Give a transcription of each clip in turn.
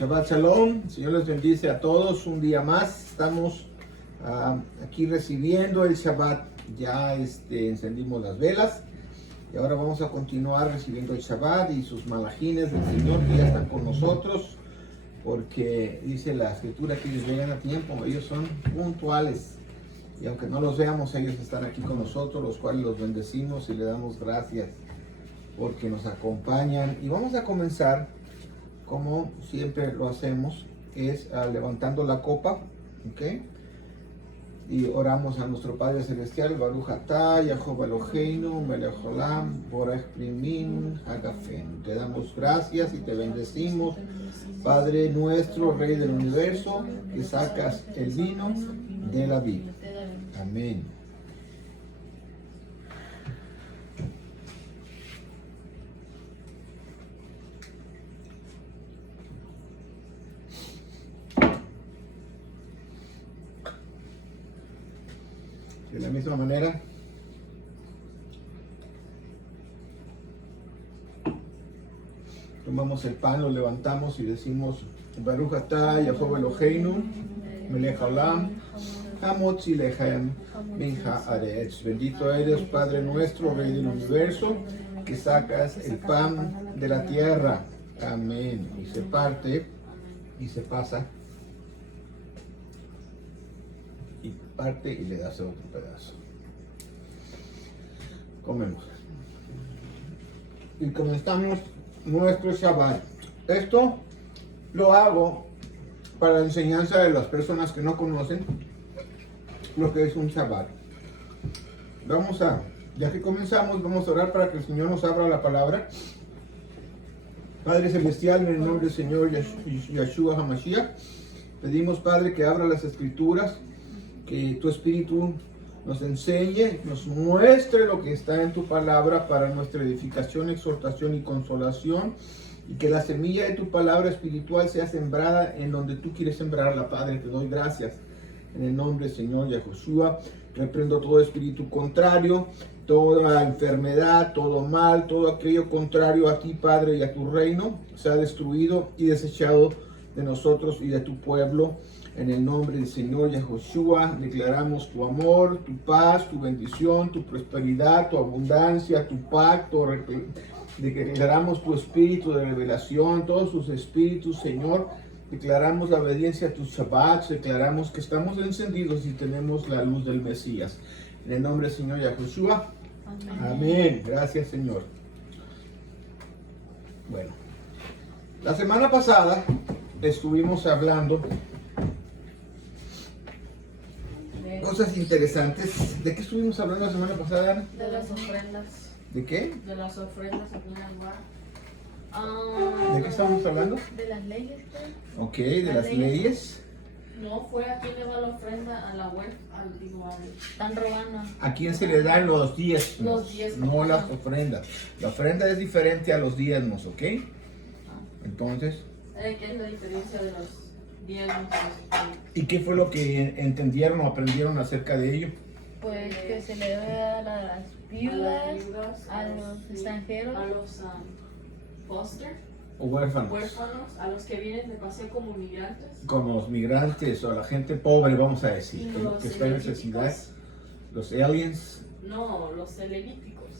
Shabbat Shalom, el Señor les bendice a todos. Un día más estamos aquí recibiendo el Shabbat. Ya encendimos las velas y ahora vamos a continuar recibiendo el Shabbat y sus malajines del Señor que ya están con nosotros, porque dice la escritura que ellos llegan a tiempo, ellos son puntuales y aunque no los veamos, ellos están aquí con nosotros, los cuales los bendecimos y le damos gracias porque nos acompañan. Y vamos a comenzar como siempre lo hacemos, es levantando la copa, ¿ok? Y oramos a nuestro Padre Celestial, Baruch Atah, Yehovah Eloheinu, Melech Olam, Borech Primin, Hagafen. Te damos gracias y te bendecimos, Padre nuestro, Rey del Universo, que sacas el vino de la vida. Amén. De la misma manera, tomamos el pan, lo levantamos y decimos Baruch Atah, Yehovah Eloheinu, Melech Olam, Hamotzi Lechem min haaretz. Bendito eres, Padre nuestro, Rey del Universo, que sacas el pan de la tierra. Amén. Y se parte y se pasa. Y parte y le das otro pedazo. Comemos. Y comenzamos nuestro Shabbat. Esto lo hago para la enseñanza de las personas que no conocen lo que es un Shabbat. Ya que comenzamos, vamos a orar para que el Señor nos abra la palabra. Padre Celestial, en el nombre del Señor Yeshua HaMashiach, pedimos, Padre, que abra las escrituras, que tu Espíritu nos enseñe, nos muestre lo que está en tu palabra para nuestra edificación, exhortación y consolación, y que la semilla de tu palabra espiritual sea sembrada en donde tú quieres sembrarla, Padre. Te doy gracias. En el nombre del Señor Yahushua, reprendo todo espíritu contrario, toda enfermedad, todo mal, todo aquello contrario a ti, Padre, y a tu reino, sea destruido y desechado de nosotros y de tu pueblo. En el nombre del Señor Yahushua, declaramos tu amor, tu paz, tu bendición, tu prosperidad, tu abundancia, tu pacto. Declaramos tu espíritu de revelación, todos tus espíritus, Señor. Declaramos la obediencia a tus Shabbats, declaramos que estamos encendidos y tenemos la luz del Mesías. En el nombre del Señor Yahushua. Amén. Amén. Gracias, Señor. Bueno, la semana pasada estuvimos hablando cosas interesantes. ¿De qué estuvimos hablando la semana pasada, Ana? De las ofrendas. ¿De qué? De las ofrendas aquí en el lugar. ¿De qué estábamos hablando? De las leyes, creo. Ok, de las leyes. No, fue a quién le va la ofrenda a la web, están robando. ¿A quién se le dan los diezmos? Los diezmos. No las ofrendas. La ofrenda es diferente a los diezmos, ¿ok? Entonces. ¿Qué es la diferencia de los diezmos y los ofrendas? ¿Y qué fue lo que entendieron o aprendieron acerca de ello? Pues que se le debe dar a las viudas, a los extranjeros, a los foster, O huérfanos. huérfanos, a los que vienen de paseo como migrantes. Con los migrantes o a la gente pobre, vamos a decir, ¿Y los que está en necesidad. Los aliens. No, los levíticos.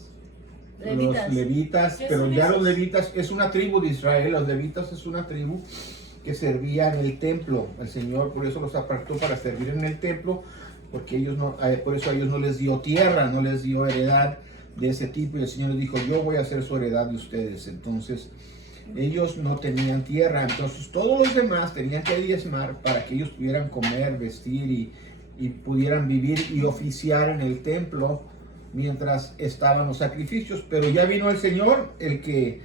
levitas. Los levitas, ¿Qué pero son ya esos? los levitas es una tribu de Israel. Los levitas es una tribu que servía en el templo. El Señor por eso los apartó para servir en el templo, porque ellos no, por eso a ellos no les dio tierra, no les dio heredad de ese tipo, y el Señor les dijo: yo voy a hacer su heredad de ustedes. Entonces ellos no tenían tierra, entonces todos los demás tenían que diezmar para que ellos pudieran comer, vestir y pudieran vivir y oficiar en el templo mientras estaban los sacrificios. Pero ya vino el Señor, de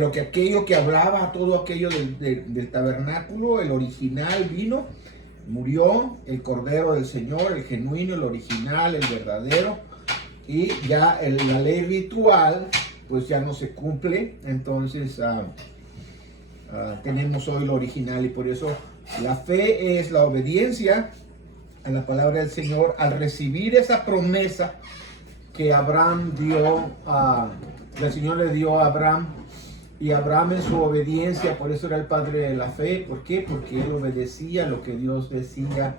lo que aquello que hablaba, todo aquello del tabernáculo, el original vino, murió el Cordero del Señor, el genuino, el original, el verdadero, y ya la ley ritual pues ya no se cumple. Entonces tenemos hoy lo original, y por eso la fe es la obediencia a la palabra del Señor al recibir esa promesa que Abraham dio, el Señor le dio a Abraham Y Abraham en su obediencia, por eso era el padre de la fe. ¿Por qué? Porque él obedecía lo que Dios decía.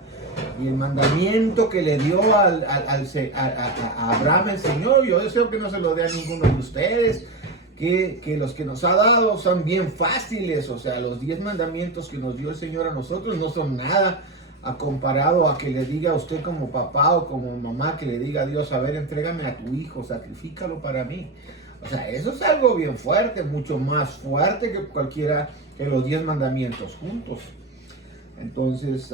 Y el mandamiento que le dio a Abraham el Señor, yo deseo que no se lo dé a ninguno de ustedes, que los que nos ha dado son bien fáciles. O sea, los 10 mandamientos que nos dio el Señor a nosotros no son nada a comparado a que le diga a usted como papá o como mamá, que le diga a Dios, a ver, entrégame a tu hijo, sacrifícalo para mí. O sea, eso es algo bien fuerte, mucho más fuerte que cualquiera, que los 10 mandamientos juntos. Entonces,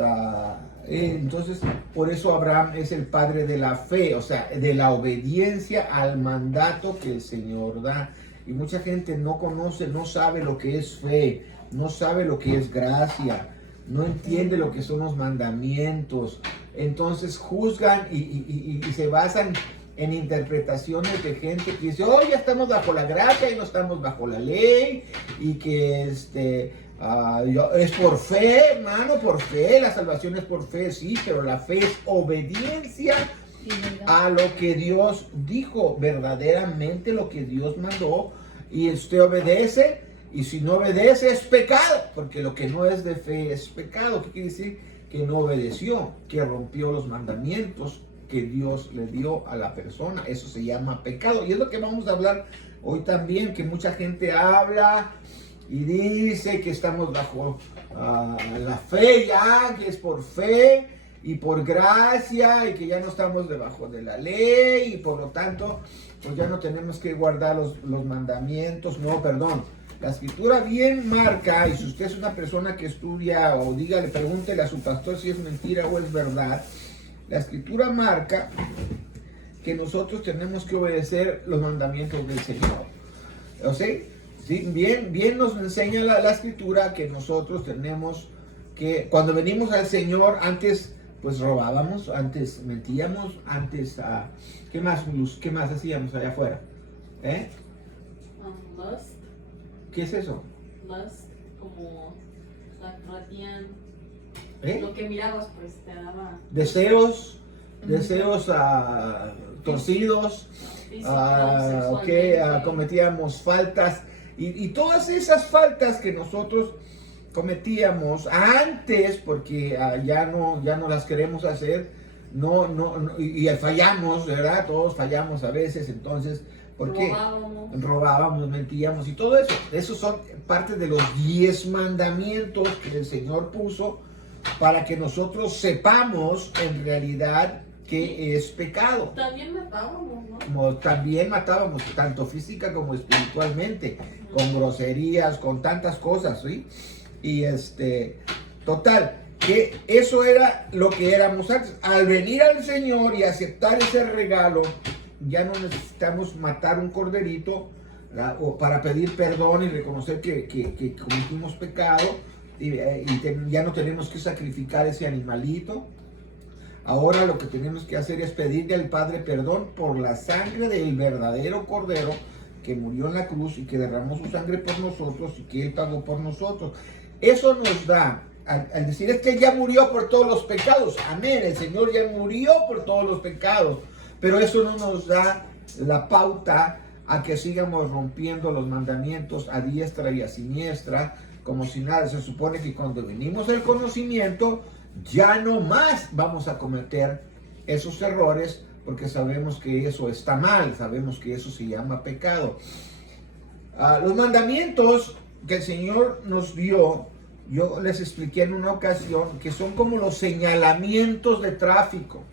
por eso Abraham es el padre de la fe, o sea, de la obediencia al mandato que el Señor da. Y mucha gente no conoce, no sabe lo que es fe, no sabe lo que es gracia, no entiende lo que son los mandamientos. Entonces juzgan y se basan en interpretaciones de gente que dice, oh, ya estamos bajo la gracia y no estamos bajo la ley, y que es por fe, hermano, por fe, la salvación es por fe, sí, pero la fe es obediencia a lo que Dios dijo, verdaderamente lo que Dios mandó, y usted obedece, y si no obedece es pecado, porque lo que no es de fe es pecado. ¿Qué quiere decir? Que no obedeció, que rompió los mandamientos que Dios le dio a la persona. Eso se llama pecado, y es lo que vamos a hablar hoy también, que mucha gente habla y dice que estamos bajo la fe ya, que es por fe y por gracia, y que ya no estamos debajo de la ley, y por lo tanto pues ya no tenemos que guardar los mandamientos. No, perdón, la escritura bien marca, y si usted es una persona que estudia, o dígale, pregúntele a su pastor si es mentira o es verdad, la escritura marca que nosotros tenemos que obedecer los mandamientos del Señor. O sea, ¿sí? Bien nos enseña la escritura que nosotros tenemos que, cuando venimos al Señor, antes pues robábamos, antes mentíamos, antes, ¿qué más hacíamos allá afuera? Lust. ¿Qué es eso? Lust, como ratían. ¿Eh? Lo que mirabas, pues te daba. Deseos torcidos, cometíamos faltas, y todas esas faltas que nosotros cometíamos antes, porque ya no las queremos hacer, y fallamos, ¿verdad? Todos fallamos a veces. Entonces, ¿por qué? Robábamos, mentíamos y todo eso. Esos son parte de los 10 mandamientos que el Señor puso para que nosotros sepamos en realidad que es pecado. También matábamos, ¿no? También matábamos, tanto física como espiritualmente, con groserías, con tantas cosas, ¿sí? Y total, que eso era lo que éramos antes. Al venir al Señor y aceptar ese regalo, ya no necesitamos matar un corderito para pedir perdón y reconocer que cometimos pecado, y ya no tenemos que sacrificar ese animalito. Ahora lo que tenemos que hacer es pedirle al Padre perdón por la sangre del verdadero Cordero que murió en la cruz y que derramó su sangre por nosotros y que Él pagó por nosotros. Eso nos da, al decir, es que Él ya murió por todos los pecados. Amén, el Señor ya murió por todos los pecados. Pero eso no nos da la pauta a que sigamos rompiendo los mandamientos a diestra y a siniestra, como si nada. Se supone que cuando venimos al conocimiento, ya no más vamos a cometer esos errores, porque sabemos que eso está mal, sabemos que eso se llama pecado. Los mandamientos que el Señor nos dio, yo les expliqué en una ocasión, que son como los señalamientos de tráfico.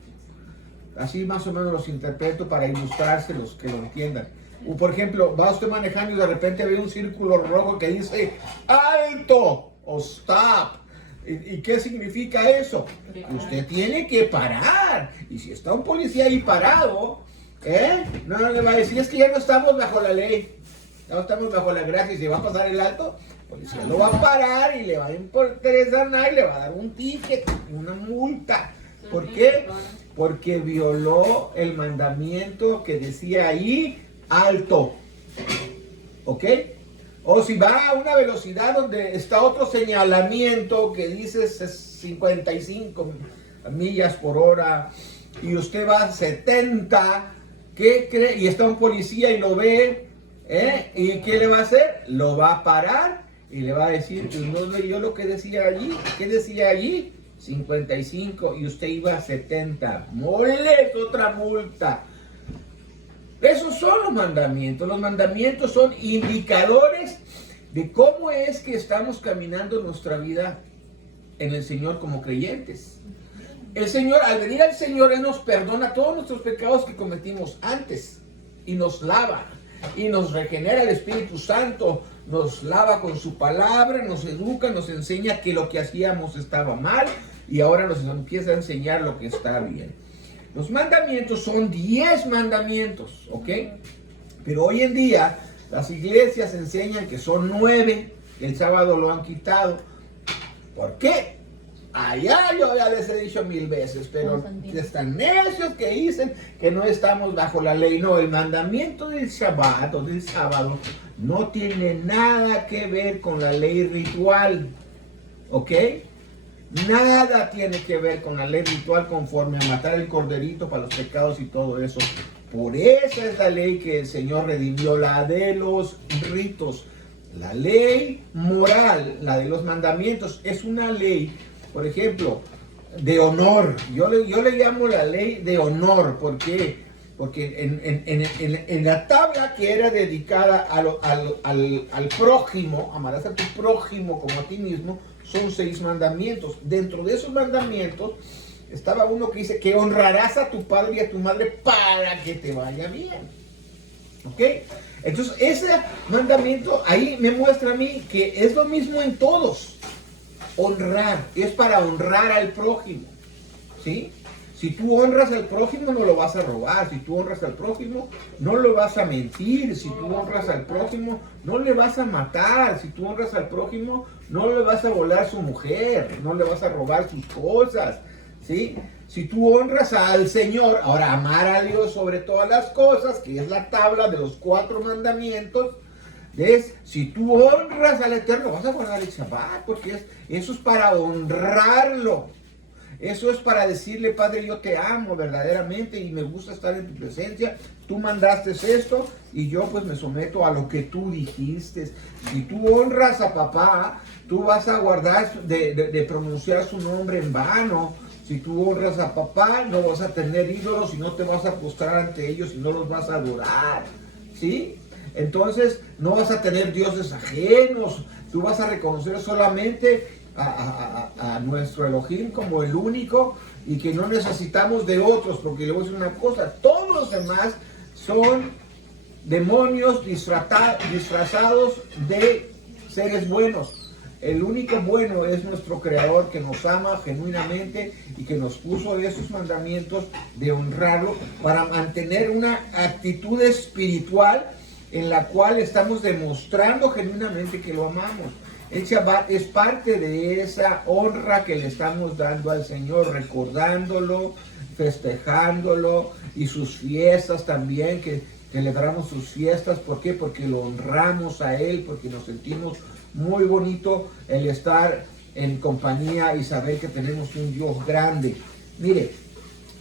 Así más o menos los interpreto para ilustrárselos, que lo entiendan. O por ejemplo, va usted manejando y de repente ve un círculo rojo que dice ¡alto! O ¡stop! ¿Y qué significa eso? Usted tiene que parar. Y si está un policía ahí parado, no le va a decir, es que ya no estamos bajo la ley, ya no estamos bajo la gracia, y se va a pasar el alto, el policía lo va a parar y le va a interesar nada y le va a dar un ticket, una multa. ¿Por qué? Porque violó el mandamiento que decía ahí, alto. ¿Ok? O si va a una velocidad donde está otro señalamiento que dice 55 millas por hora y usted va a 70, ¿qué cree? Y está un policía y lo ve, ¿Y qué le va a hacer? Lo va a parar y le va a decir, pues no leyó lo que decía allí. ¿Qué decía allí? 55 y usted iba a 70. ¡Mole! Otra multa. Esos son los mandamientos. Los mandamientos son indicadores de cómo es que estamos caminando nuestra vida en el Señor como creyentes. El Señor, al venir al Señor, Él nos perdona todos nuestros pecados que cometimos antes y nos lava y nos regenera el Espíritu Santo, nos lava con su palabra, nos educa, nos enseña que lo que hacíamos estaba mal y ahora nos empieza a enseñar lo que está bien. Los mandamientos son 10 mandamientos, ¿ok? Pero hoy en día las iglesias enseñan que son 9, el sábado lo han quitado. ¿Por qué? Allá yo ya les he dicho 1000 veces, pero están necios que dicen que no estamos bajo la ley. No, el mandamiento del sábado no tiene nada que ver con la ley ritual, ¿ok? Nada tiene que ver con la ley ritual conforme a matar el corderito para los pecados y todo eso. Por esa es la ley que el Señor redimió, la de los ritos. La ley moral, la de los mandamientos, es una ley, por ejemplo, de honor. Yo le llamo la ley de honor. ¿Por qué? Porque en la tabla que era dedicada al prójimo, amarás a tu prójimo como a ti mismo, son 6 mandamientos. Dentro de esos mandamientos estaba uno que dice que honrarás a tu padre y a tu madre para que te vaya bien. ¿Ok? Entonces ese mandamiento ahí me muestra a mí que es lo mismo en todos. Honrar, es para honrar al prójimo, ¿sí? Si tú honras al prójimo no lo vas a robar, si tú honras al prójimo no lo vas a mentir, si tú honras al prójimo no le vas a matar, si tú honras al prójimo no le vas a volar su mujer, no le vas a robar sus cosas, ¿sí? Si tú honras al Señor, ahora amar a Dios sobre todas las cosas, que es la tabla de los 4 mandamientos, si tú honras al Eterno, vas a guardar el Shabbat, porque eso es para honrarlo. Eso es para decirle, Padre, yo te amo verdaderamente y me gusta estar en tu presencia. Tú mandaste esto y yo pues me someto a lo que tú dijiste. Si tú honras a papá, tú vas a guardar de pronunciar su nombre en vano. Si tú honras a papá, no vas a tener ídolos y no te vas a postrar ante ellos y no los vas a adorar. ¿Sí? Entonces no vas a tener dioses ajenos, tú vas a reconocer solamente a nuestro Elohim como el único y que no necesitamos de otros, porque le voy a decir una cosa, todos los demás son demonios disfrazados de seres buenos. El único bueno es nuestro Creador que nos ama genuinamente y que nos puso esos mandamientos de honrarlo para mantener una actitud espiritual en la cual estamos demostrando genuinamente que lo amamos. El Shabbat es parte de esa honra que le estamos dando al Señor, recordándolo, festejándolo y sus fiestas también, que celebramos sus fiestas. ¿Por qué? Porque lo honramos a Él, porque nos sentimos muy bonito el estar en compañía y saber que tenemos un Dios grande. Mire,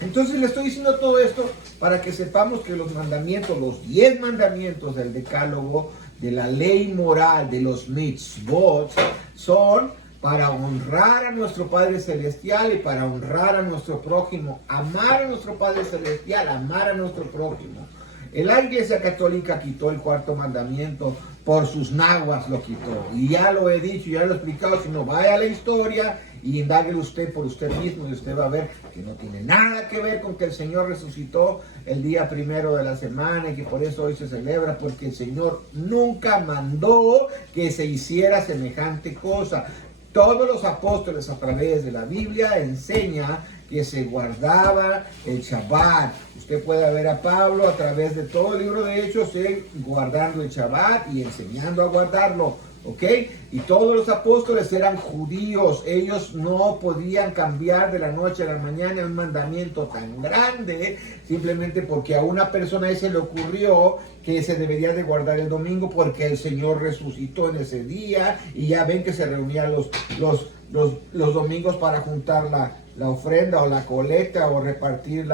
entonces le estoy diciendo todo esto para que sepamos que los mandamientos, los 10 mandamientos del decálogo, de la ley moral, de los mitzvot, son para honrar a nuestro Padre Celestial y para honrar a nuestro prójimo, amar a nuestro Padre Celestial, amar a nuestro prójimo. La Iglesia Católica quitó el 4º mandamiento, por sus naguas lo quitó. Y ya lo he dicho, ya lo he explicado, si no, vaya a la historia y indáguele usted por usted mismo y usted va a ver que no tiene nada que ver con que el Señor resucitó el día 1 de la semana y que por eso hoy se celebra, porque el Señor nunca mandó que se hiciera semejante cosa. Todos los apóstoles a través de la Biblia enseñan que se guardaba el Shabbat. Usted puede ver a Pablo a través de todo el libro de Hechos, él guardando el Shabbat y enseñando a guardarlo, ¿ok? Y todos los apóstoles eran judíos, ellos no podían cambiar de la noche a la mañana un mandamiento tan grande, simplemente porque a una persona se le ocurrió que se debería de guardar el domingo porque el Señor resucitó en ese día, y ya ven que se reunían los domingos para juntar la ofrenda o la colecta o repartir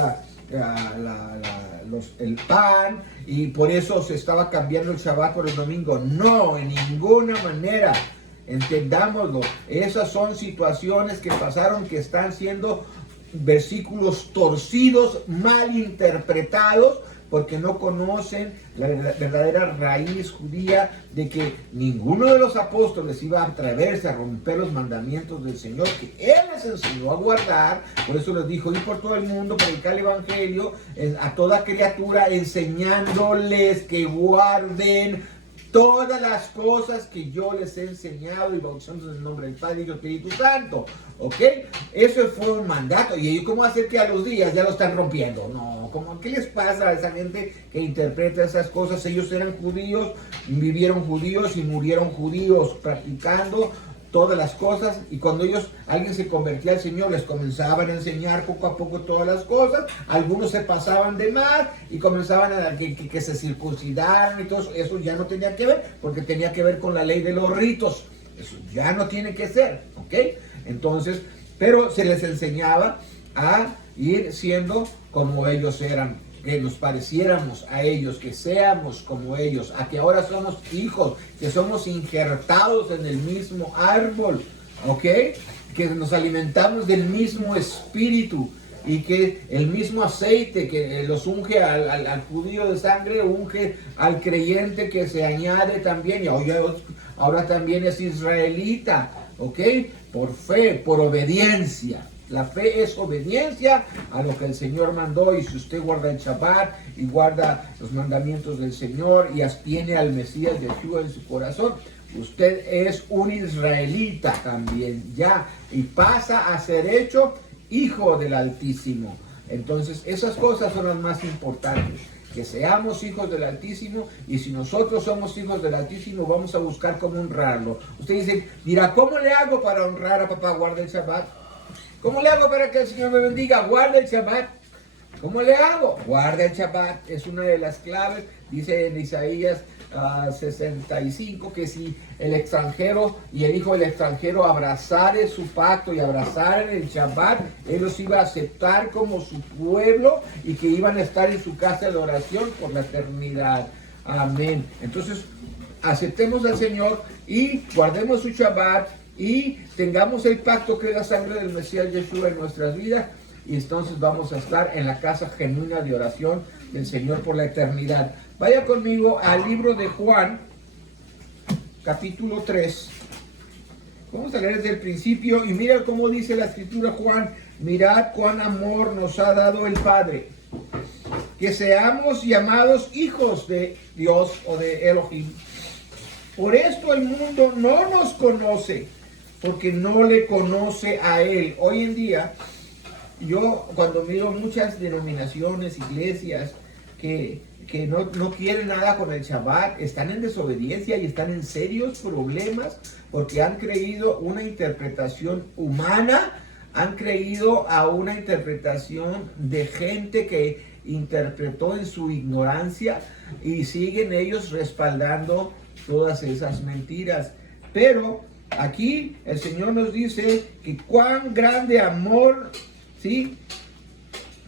el pan, y por eso se estaba cambiando el Shabbat por el domingo. No, en ninguna manera. Entendámoslo. Esas son situaciones que pasaron, que están siendo versículos torcidos, mal interpretados, porque no conocen la verdadera raíz judía de que ninguno de los apóstoles iba a atreverse a romper los mandamientos del Señor, que Él les enseñó a guardar. Por eso les dijo: ir por todo el mundo, predicar el evangelio a toda criatura, enseñándoles que guarden todas las cosas que yo les he enseñado, y bautizándolos en el nombre del Padre y del Espíritu Santo. ¿Ok? Eso fue un mandato. ¿Y ellos cómo hacer que a los días ya lo están rompiendo? No, ¿qué les pasa a esa gente que interpreta esas cosas? Ellos eran judíos, vivieron judíos y murieron judíos, practicando todas las cosas, y cuando alguien se convertía al Señor, les comenzaban a enseñar poco a poco todas las cosas. Algunos se pasaban de más y comenzaban a que se circuncidaran y todo eso ya no tenía que ver, porque tenía que ver con la ley de los ritos. Eso ya no tiene que ser, ¿ok? Entonces, pero se les enseñaba a ir siendo como ellos eran, que nos pareciéramos a ellos, que seamos como ellos, a que ahora somos hijos, que somos injertados en el mismo árbol, ¿ok? Que nos alimentamos del mismo espíritu, y que el mismo aceite que los unge al judío de sangre, unge al creyente que se añade también, y ahora también es israelita, ¿ok? Por fe, por obediencia. La fe es obediencia a lo que el Señor mandó, y si usted guarda el Shabbat y guarda los mandamientos del Señor y tiene al Mesías Yeshua en su corazón, usted es un israelita también ya, y pasa a ser hecho hijo del Altísimo. Entonces esas cosas son las más importantes, que seamos hijos del Altísimo, y si nosotros somos hijos del Altísimo, vamos a buscar cómo honrarlo. Usted dirá, ¿cómo le hago para honrar a papá? Guarda el Shabbat. ¿Cómo le hago para que el Señor me bendiga? Guarda el Shabbat. ¿Cómo le hago? Guarda el Shabbat. Es una de las claves. Dice en Isaías 65 que si el extranjero y el hijo del extranjero abrazare su pacto y abrazaren el Shabbat, Él los iba a aceptar como su pueblo, y que iban a estar en su casa de oración por la eternidad. Amén. Entonces, aceptemos al Señor y guardemos su Shabbat, y tengamos el pacto que es la sangre del Mesías Yeshua en nuestras vidas, y entonces vamos a estar en la casa genuina de oración del Señor por la eternidad. Vaya conmigo al libro de Juan, capítulo 3. Vamos a leer desde el principio, y mira cómo dice la escritura, Juan: mirad cuán amor nos ha dado el Padre, que seamos llamados hijos de Dios, o de Elohim. Por esto el mundo no nos conoce, porque no le conoce a Él. Hoy en día, yo cuando miro muchas denominaciones, iglesias que no quieren nada con el Shabbat, están en desobediencia y están en serios problemas, porque han creído una interpretación humana, han creído a una interpretación de gente que interpretó en su ignorancia, y siguen ellos respaldando todas esas mentiras. Pero aquí el Señor nos dice que cuán grande amor, ¿sí?,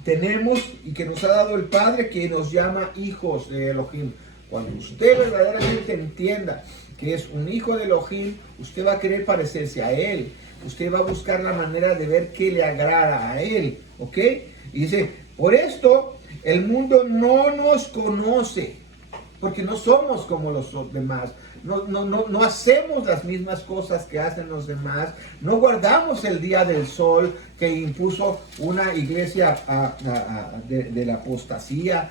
tenemos, y que nos ha dado el Padre, que nos llama hijos de Elohim. Cuando usted verdaderamente entienda que es un hijo de Elohim, usted va a querer parecerse a Él. Usted va a buscar la manera de ver qué le agrada a Él, ¿ok? Y dice, por esto el mundo no nos conoce, porque no somos como los demás. No hacemos las mismas cosas que hacen los demás. No guardamos el día del sol que impuso una iglesia de la apostasía,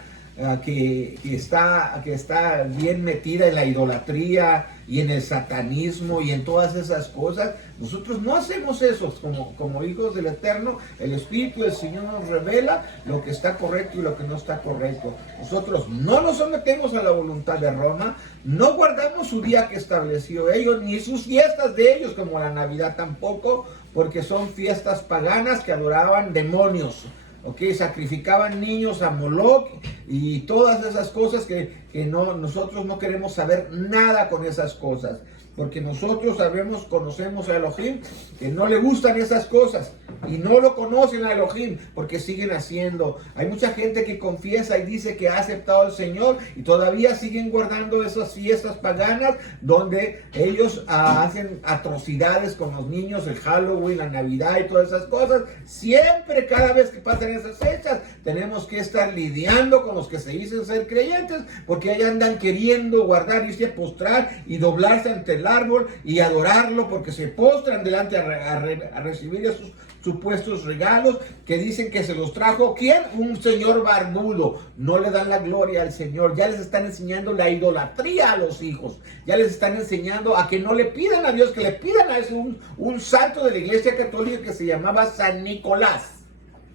que está bien metida en la idolatría y en el satanismo y en todas esas cosas. Nosotros no hacemos eso. Como hijos del Eterno, el Espíritu del Señor nos revela lo que está correcto y lo que no está correcto. Nosotros no nos sometemos a la voluntad de Roma, no guardamos su día que estableció ellos, ni sus fiestas de ellos, como la Navidad tampoco, porque son fiestas paganas que adoraban demonios. Okay, sacrificaban niños a Moloch y todas esas cosas que nosotros no queremos saber nada con esas cosas. Porque nosotros sabemos, conocemos a Elohim, que no le gustan esas cosas. Y no lo conocen a Elohim porque siguen haciendo. Hay mucha gente que confiesa y dice que ha aceptado al Señor y todavía siguen guardando esas fiestas paganas donde ellos hacen atrocidades con los niños, el Halloween, la Navidad y todas esas cosas. Siempre, cada vez que pasan esas fechas, tenemos que estar lidiando con los que se dicen ser creyentes porque ahí andan queriendo guardar, irse a postrar y doblarse ante el árbol y adorarlo porque se postran delante a recibir esos supuestos regalos que dicen que se los trajo. ¿Quién? Un señor barbudo. No le dan la gloria al Señor. Ya les están enseñando la idolatría a los hijos. Ya les están enseñando a que no le pidan a Dios, que le pidan a ese un santo de la Iglesia Católica que se llamaba San Nicolás.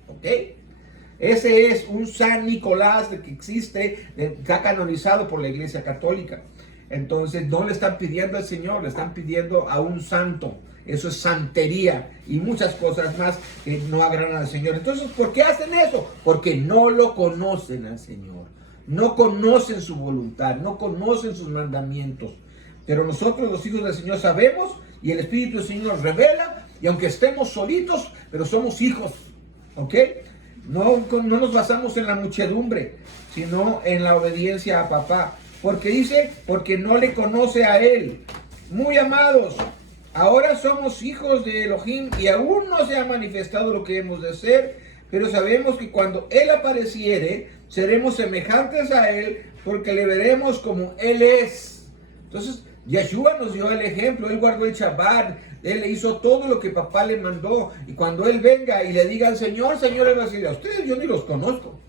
¿Ok? Ese es un San Nicolás que existe, está canonizado por la Iglesia Católica. Entonces no le están pidiendo al Señor, le están pidiendo a un santo. Eso es santería y muchas cosas más que no agradan al Señor. Entonces, ¿por qué hacen eso? Porque no lo conocen al Señor. No conocen su voluntad, no conocen sus mandamientos. Pero nosotros, los hijos del Señor, sabemos y el Espíritu del Señor nos revela. Y aunque estemos solitos, pero somos hijos. ¿Ok? No nos basamos en la muchedumbre, sino en la obediencia a papá. Porque dice, porque no le conoce a Él. Muy amados, ahora somos hijos de Elohim y aún no se ha manifestado lo que hemos de ser, pero sabemos que cuando Él apareciere, seremos semejantes a Él, porque le veremos como Él es. Entonces, Yeshua nos dio el ejemplo. Él guardó el Shabbat, Él le hizo todo lo que papá le mandó, y cuando Él venga y le diga al Señor, Señor, Él va a decir, a ustedes yo ni los conozco.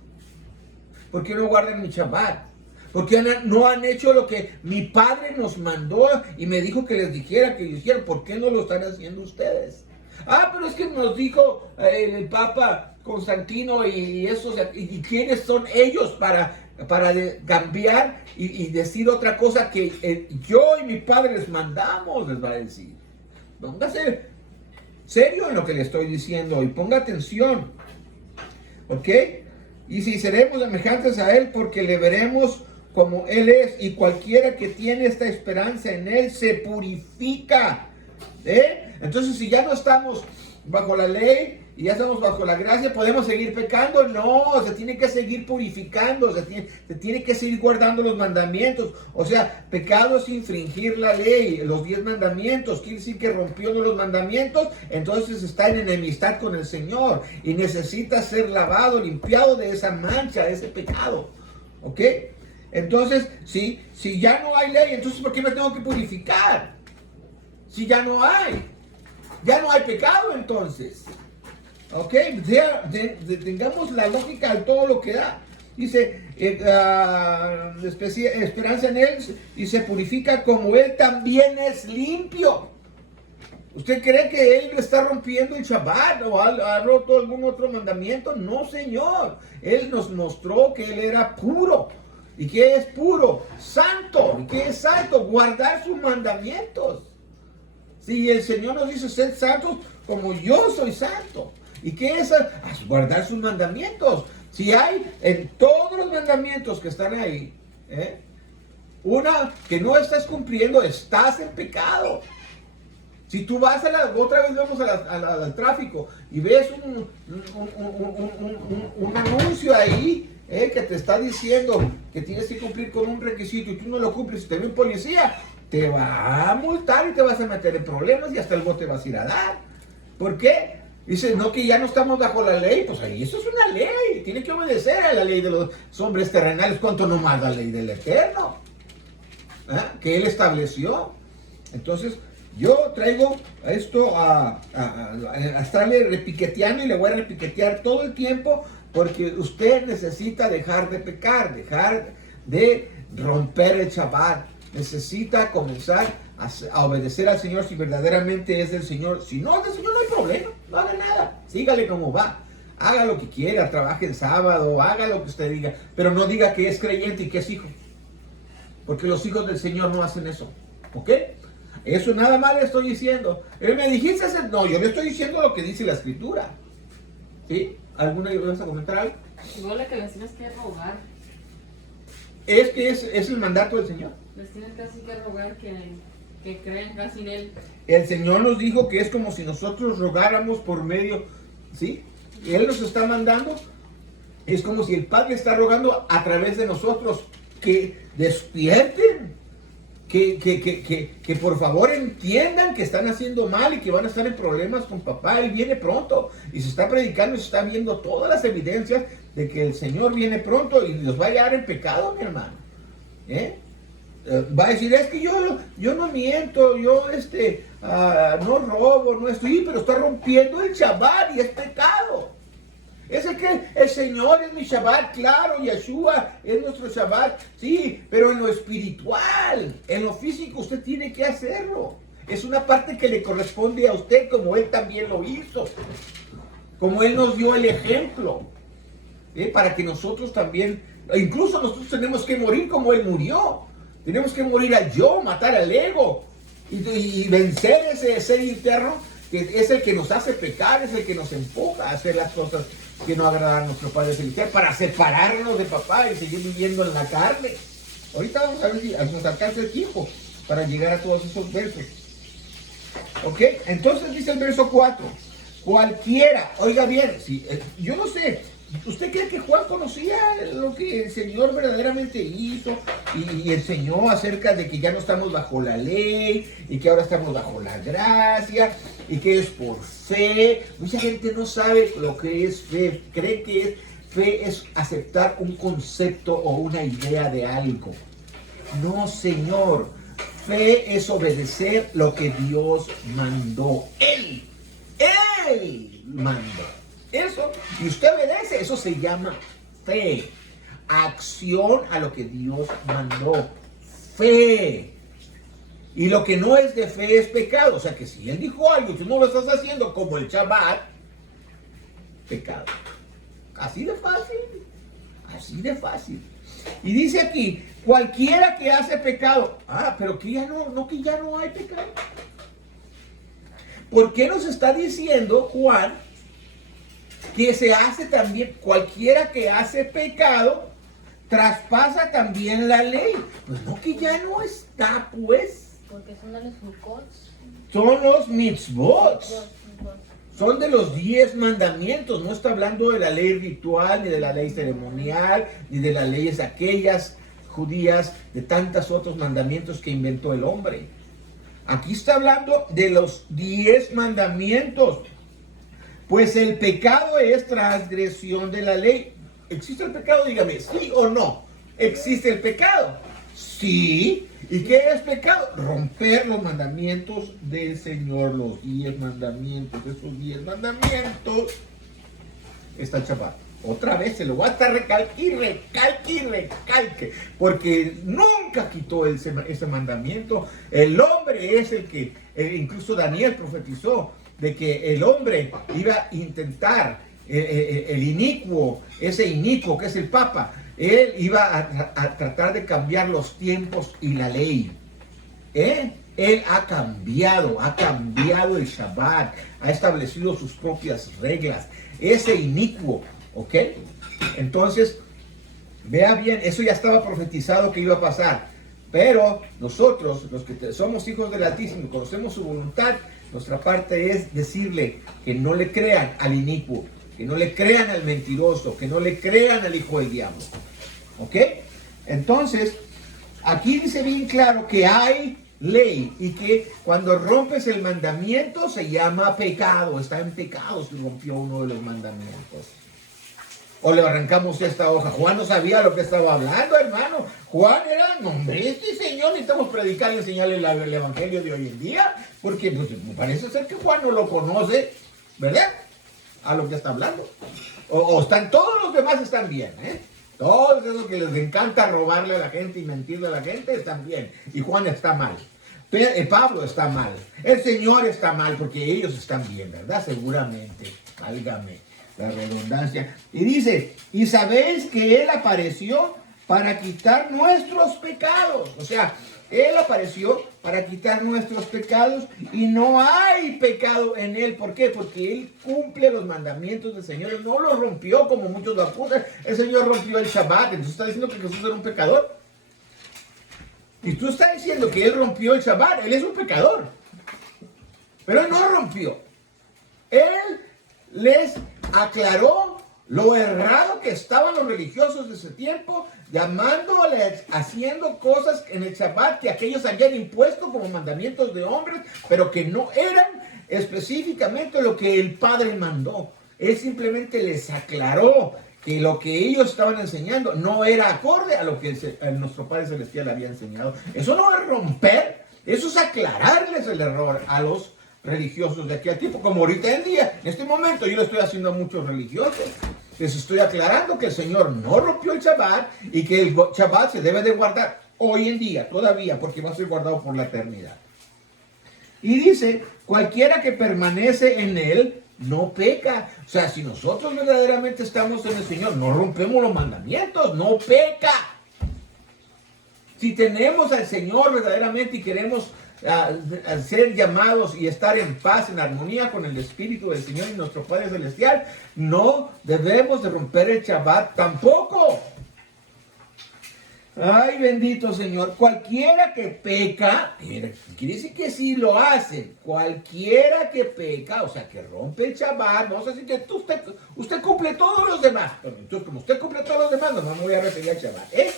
¿Por qué no guardan mi Shabbat? Porque no han hecho lo que mi padre nos mandó y me dijo que les dijera, que hicieran. ¿Por qué no lo están haciendo ustedes? Ah, pero es que nos dijo el Papa Constantino y esos, y quiénes son ellos para cambiar y decir otra cosa que yo y mi padre les mandamos, les va a decir. Póngase serio en lo que le estoy diciendo y ponga atención. ¿Ok? Y si seremos semejantes a Él porque le veremos como Él es, y cualquiera que tiene esta esperanza en Él se purifica. Entonces, si ya no estamos bajo la ley y ya estamos bajo la gracia, ¿podemos seguir pecando? No, se tiene que seguir purificando, se tiene que seguir guardando los mandamientos. O sea, pecado es infringir la ley, los 10 mandamientos. Quiere decir que rompió uno de los mandamientos, entonces está en enemistad con el Señor y necesita ser lavado, limpiado de esa mancha, de ese pecado. ¿Ok? Entonces, si ya no hay ley, entonces ¿por qué me tengo que purificar? Si ya no hay pecado, entonces. Ok, tengamos la lógica de todo lo que da. Dice, esperanza en Él y se purifica como Él también es limpio. ¿Usted cree que Él está rompiendo el Shabbat o ha roto algún otro mandamiento? No, Señor. Él nos mostró que Él era puro. ¿Y qué es puro? Santo. ¿Y qué es santo? Guardar sus mandamientos. Si el Señor nos dice, sed santos como yo soy santo. ¿Y qué es? Guardar sus mandamientos. Si hay en todos los mandamientos que están ahí, una que no estás cumpliendo, estás en pecado. Si tú vas otra vez vamos al tráfico y ves un anuncio ahí, que te está diciendo que tienes que cumplir con un requisito y tú no lo cumples y te ve un policía, te va a multar y te vas a meter en problemas y hasta el bote vas a ir a dar. ¿Por qué? Dice, no, que ya no estamos bajo la ley. Pues ahí eso es una ley, tiene que obedecer a la ley de los hombres terrenales, cuanto no más la ley del Eterno, que Él estableció. Entonces, yo traigo esto a estarle repiqueteando y le voy a repiquetear todo el tiempo. Porque usted necesita dejar de pecar, dejar de romper el Shabbat. Necesita comenzar a obedecer al Señor si verdaderamente es del Señor. Si no es del Señor, no hay problema, no haga nada. Sígale como va. Haga lo que quiera, trabaje el sábado, haga lo que usted diga. Pero no diga que es creyente y que es hijo. Porque los hijos del Señor no hacen eso. ¿Ok? Eso nada más le estoy diciendo. Él me dijiste hacer. No, yo le estoy diciendo lo que dice la Escritura. ¿Sí? ¿Alguna vas a comentar algo? Igual que les tienes que rogar. Es que es el mandato del Señor. Les tienes casi que rogar que que creen casi en Él. El Señor nos dijo que es como si nosotros rogáramos por medio, ¿sí? Él nos está mandando, es como si el Padre está rogando a través de nosotros que despierten, que por favor entiendan que están haciendo mal y que van a estar en problemas con papá. Él viene pronto y se está predicando y se está viendo todas las evidencias de que el Señor viene pronto y los va a hallar en pecado, mi hermano. Va a decir, es que yo no miento, yo no robo, no estoy, pero está rompiendo el Shabbat y es pecado. Es el Señor es mi Shabbat, claro, Yeshua es nuestro Shabbat, sí, pero en lo espiritual, en lo físico usted tiene que hacerlo. Es una parte que le corresponde a usted, como Él también lo hizo, como Él nos dio el ejemplo, para que nosotros también, incluso nosotros tenemos que morir como Él murió. Tenemos que morir al yo, matar al ego y vencer ese ser interno que es el que nos hace pecar, es el que nos empuja a hacer las cosas que no agradan a nuestro Padre Celestial, para separarnos de papá y seguir viviendo en la carne. Ahorita vamos a ver si nos alcanza el tiempo para llegar a todos esos versos. ¿Ok? Entonces dice el verso 4. Cualquiera, oiga bien, si, yo no sé, ¿usted cree que Juan conocía lo que el Señor verdaderamente hizo y enseñó acerca de que ya no estamos bajo la ley y que ahora estamos bajo la gracia y que es por fe? Mucha gente no sabe lo que es fe, cree que fe es aceptar un concepto o una idea de algo. No, señor, fe es obedecer lo que Dios mandó. Él mandó. Eso, y usted obedece, eso se llama fe. Acción a lo que Dios mandó. Fe. Y lo que no es de fe es pecado. O sea que si Él dijo algo y tú no lo estás haciendo, como el Shabbat, pecado. Así de fácil. Así de fácil. Y dice aquí, cualquiera que hace pecado. Pero que ya no hay pecado. ¿Por qué nos está diciendo Juan que se hace también, cualquiera que hace pecado, traspasa también la ley? Pues no, que ya no está, pues. Porque son de los Sukkot. Son los mitzvot. Son de los 10 mandamientos. No está hablando de la ley ritual, ni de la ley ceremonial, ni de las leyes aquellas judías, de tantos otros mandamientos que inventó el hombre. Aquí está hablando de los 10 mandamientos. Pues el pecado es transgresión de la ley. ¿Existe el pecado? Dígame, ¿sí o no? ¿Existe el pecado? Sí. ¿Y qué es pecado? Romper los mandamientos del Señor, los 10 mandamientos. Esos 10 mandamientos está el Shabbat. Otra vez se lo va a estar recalque, porque nunca quitó ese mandamiento. El hombre es el que, incluso Daniel profetizó, de que el hombre iba a intentar, el inicuo, ese inicuo que es el Papa, él iba a tratar de cambiar los tiempos y la ley. Él ha cambiado el Shabbat, ha establecido sus propias reglas. Ese inicuo, ¿ok? Entonces, vea bien, eso ya estaba profetizado que iba a pasar. Pero nosotros, los que somos hijos del Altísimo, conocemos su voluntad, nuestra parte es decirle que no le crean al inicuo, que no le crean al mentiroso, que no le crean al hijo del diablo. ¿Ok? Entonces, aquí dice bien claro que hay ley y que cuando rompes el mandamiento se llama pecado. Está en pecado si rompió uno de los mandamientos. O le arrancamos esta hoja. Juan no sabía lo que estaba hablando, hermano. Juan era, no, hombre, señor, necesitamos predicar y enseñarle el evangelio de hoy en día, porque pues, me parece ser que Juan no lo conoce, ¿verdad? A lo que está hablando. O están, todos los demás están bien, ¿eh? Todos esos que les encanta robarle a la gente y mentirle a la gente están bien. Y Juan está mal. Pablo está mal. El Señor está mal porque ellos están bien, ¿verdad? Seguramente. Válgame la redundancia. Y dice, y sabéis que Él apareció para quitar nuestros pecados. O sea, Él apareció para quitar nuestros pecados y no hay pecado en Él. ¿Por qué? Porque Él cumple los mandamientos del Señor. Él no los rompió como muchos lo acusan. El Señor rompió el Shabbat. Entonces está diciendo que Jesús era un pecador. Si tú estás diciendo que él rompió el Shabbat, él es un pecador. Pero él no rompió. Él les aclaró lo errado que estaban los religiosos de ese tiempo, llamándoles, haciendo cosas en el Shabbat que aquellos habían impuesto como mandamientos de hombres, pero que no eran específicamente lo que el Padre mandó. Él simplemente les aclaró que lo que ellos estaban enseñando no era acorde a lo que nuestro Padre Celestial había enseñado. Eso no es romper, eso es aclararles el error a los religiosos de aquel tiempo, como ahorita en día. En este momento yo lo estoy haciendo a muchos religiosos. Les estoy aclarando que el Señor no rompió el Shabbat y que el Shabbat se debe de guardar hoy en día, todavía, porque va a ser guardado por la eternidad. Y dice, cualquiera que permanece en él, no peca. O sea, si nosotros verdaderamente estamos en el Señor, no rompemos los mandamientos, no peca. Si tenemos al Señor verdaderamente y queremos ser llamados y estar en paz, en armonía con el Espíritu del Señor y nuestro Padre Celestial, no debemos de romper el Shabbat tampoco. Ay, bendito Señor, cualquiera que peca, quiere decir que sí lo hace, cualquiera que peca, o sea, que rompe el Shabbat, no sé si que usted cumple todos los demás, pero entonces como usted cumple todos los demás, no me voy a referir al Shabbat, ¿eh?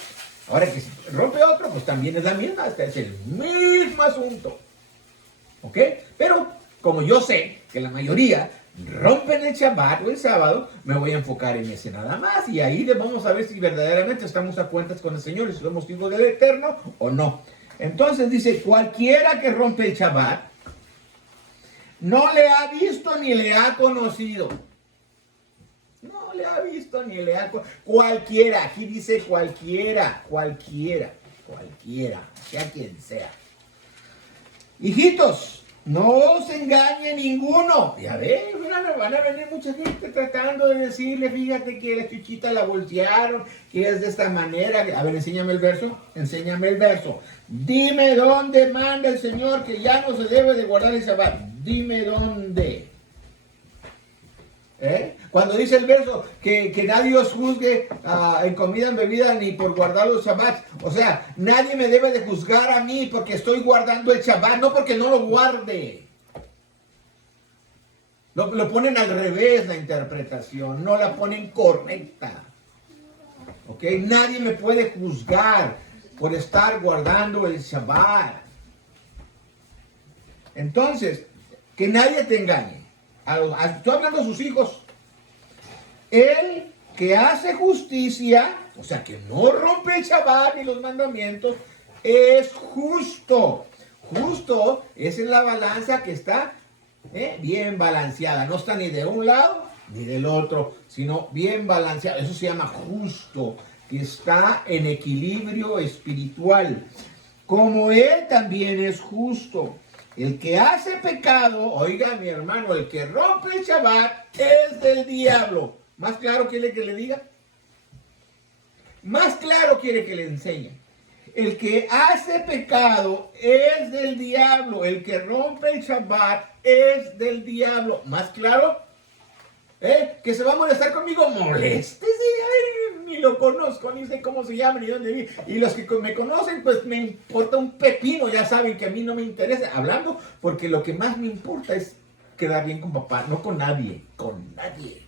Ahora que si rompe otro, pues también es la misma, es el mismo asunto, ¿ok? Pero como yo sé que la mayoría rompen el Shabbat o el sábado, me voy a enfocar en ese nada más. Y ahí vamos a ver si verdaderamente estamos a cuentas con el Señor y si somos hijos del Eterno o no. Entonces dice, cualquiera que rompe el Shabbat, no le ha visto ni le ha conocido. No le ha visto ni le ha conocido. Cualquiera, aquí dice cualquiera, sea quien sea. Hijitos, no se engañe ninguno. Ya ven, van a venir mucha gente tratando de decirle, fíjate que la chuchita la voltearon, que es de esta manera. A ver, enséñame el verso. Dime dónde manda el Señor que ya no se debe de guardar el Shabbat. Dime dónde. Cuando dice el verso que nadie os juzgue en comida, en bebida, ni por guardar los Shabbats. O sea, nadie me debe de juzgar a mí porque estoy guardando el Shabbat, no porque no lo guarde. Lo ponen al revés la interpretación, no la ponen correcta. ¿Ok? Nadie me puede juzgar por estar guardando el Shabbat. Entonces, que nadie te engañe. Estoy hablando a sus hijos. El que hace justicia, o sea, que no rompe el Shabbat ni los mandamientos, es justo. Justo es en la balanza que está bien balanceada. No está ni de un lado ni del otro, sino bien balanceada. Eso se llama justo, que está en equilibrio espiritual. Como él también es justo. El que hace pecado, oiga mi hermano, el que rompe el Shabbat es del diablo. ¿Más claro quiere que le diga? Más claro quiere que le enseñe. El que hace pecado es del diablo. El que rompe el Shabbat es del diablo. ¿Más claro? Que se va a molestar conmigo, moléstese. Ay, ni lo conozco, ni sé cómo se llama, ni dónde vive. Y los que me conocen, pues me importa un pepino. Ya saben que a mí no me interesa. Hablando, porque lo que más me importa es quedar bien con papá. No con nadie, con nadie.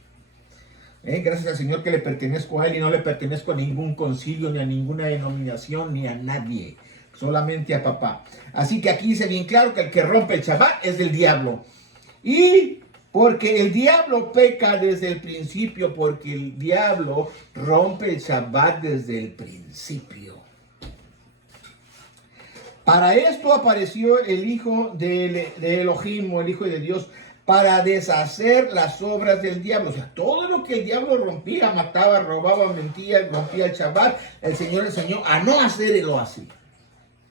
Gracias al Señor que le pertenezco a Él y no le pertenezco a ningún concilio, ni a ninguna denominación, ni a nadie. Solamente a papá. Así que aquí dice bien claro que el que rompe el Shabbat es del diablo. Y porque el diablo peca desde el principio, porque el diablo rompe el Shabbat desde el principio. Para esto apareció el Hijo de Elohim, o el Hijo de Dios, para deshacer las obras del diablo. O sea, todo lo que el diablo rompía, mataba, robaba, mentía, rompía el Shabbat, el Señor enseñó a no hacerlo así.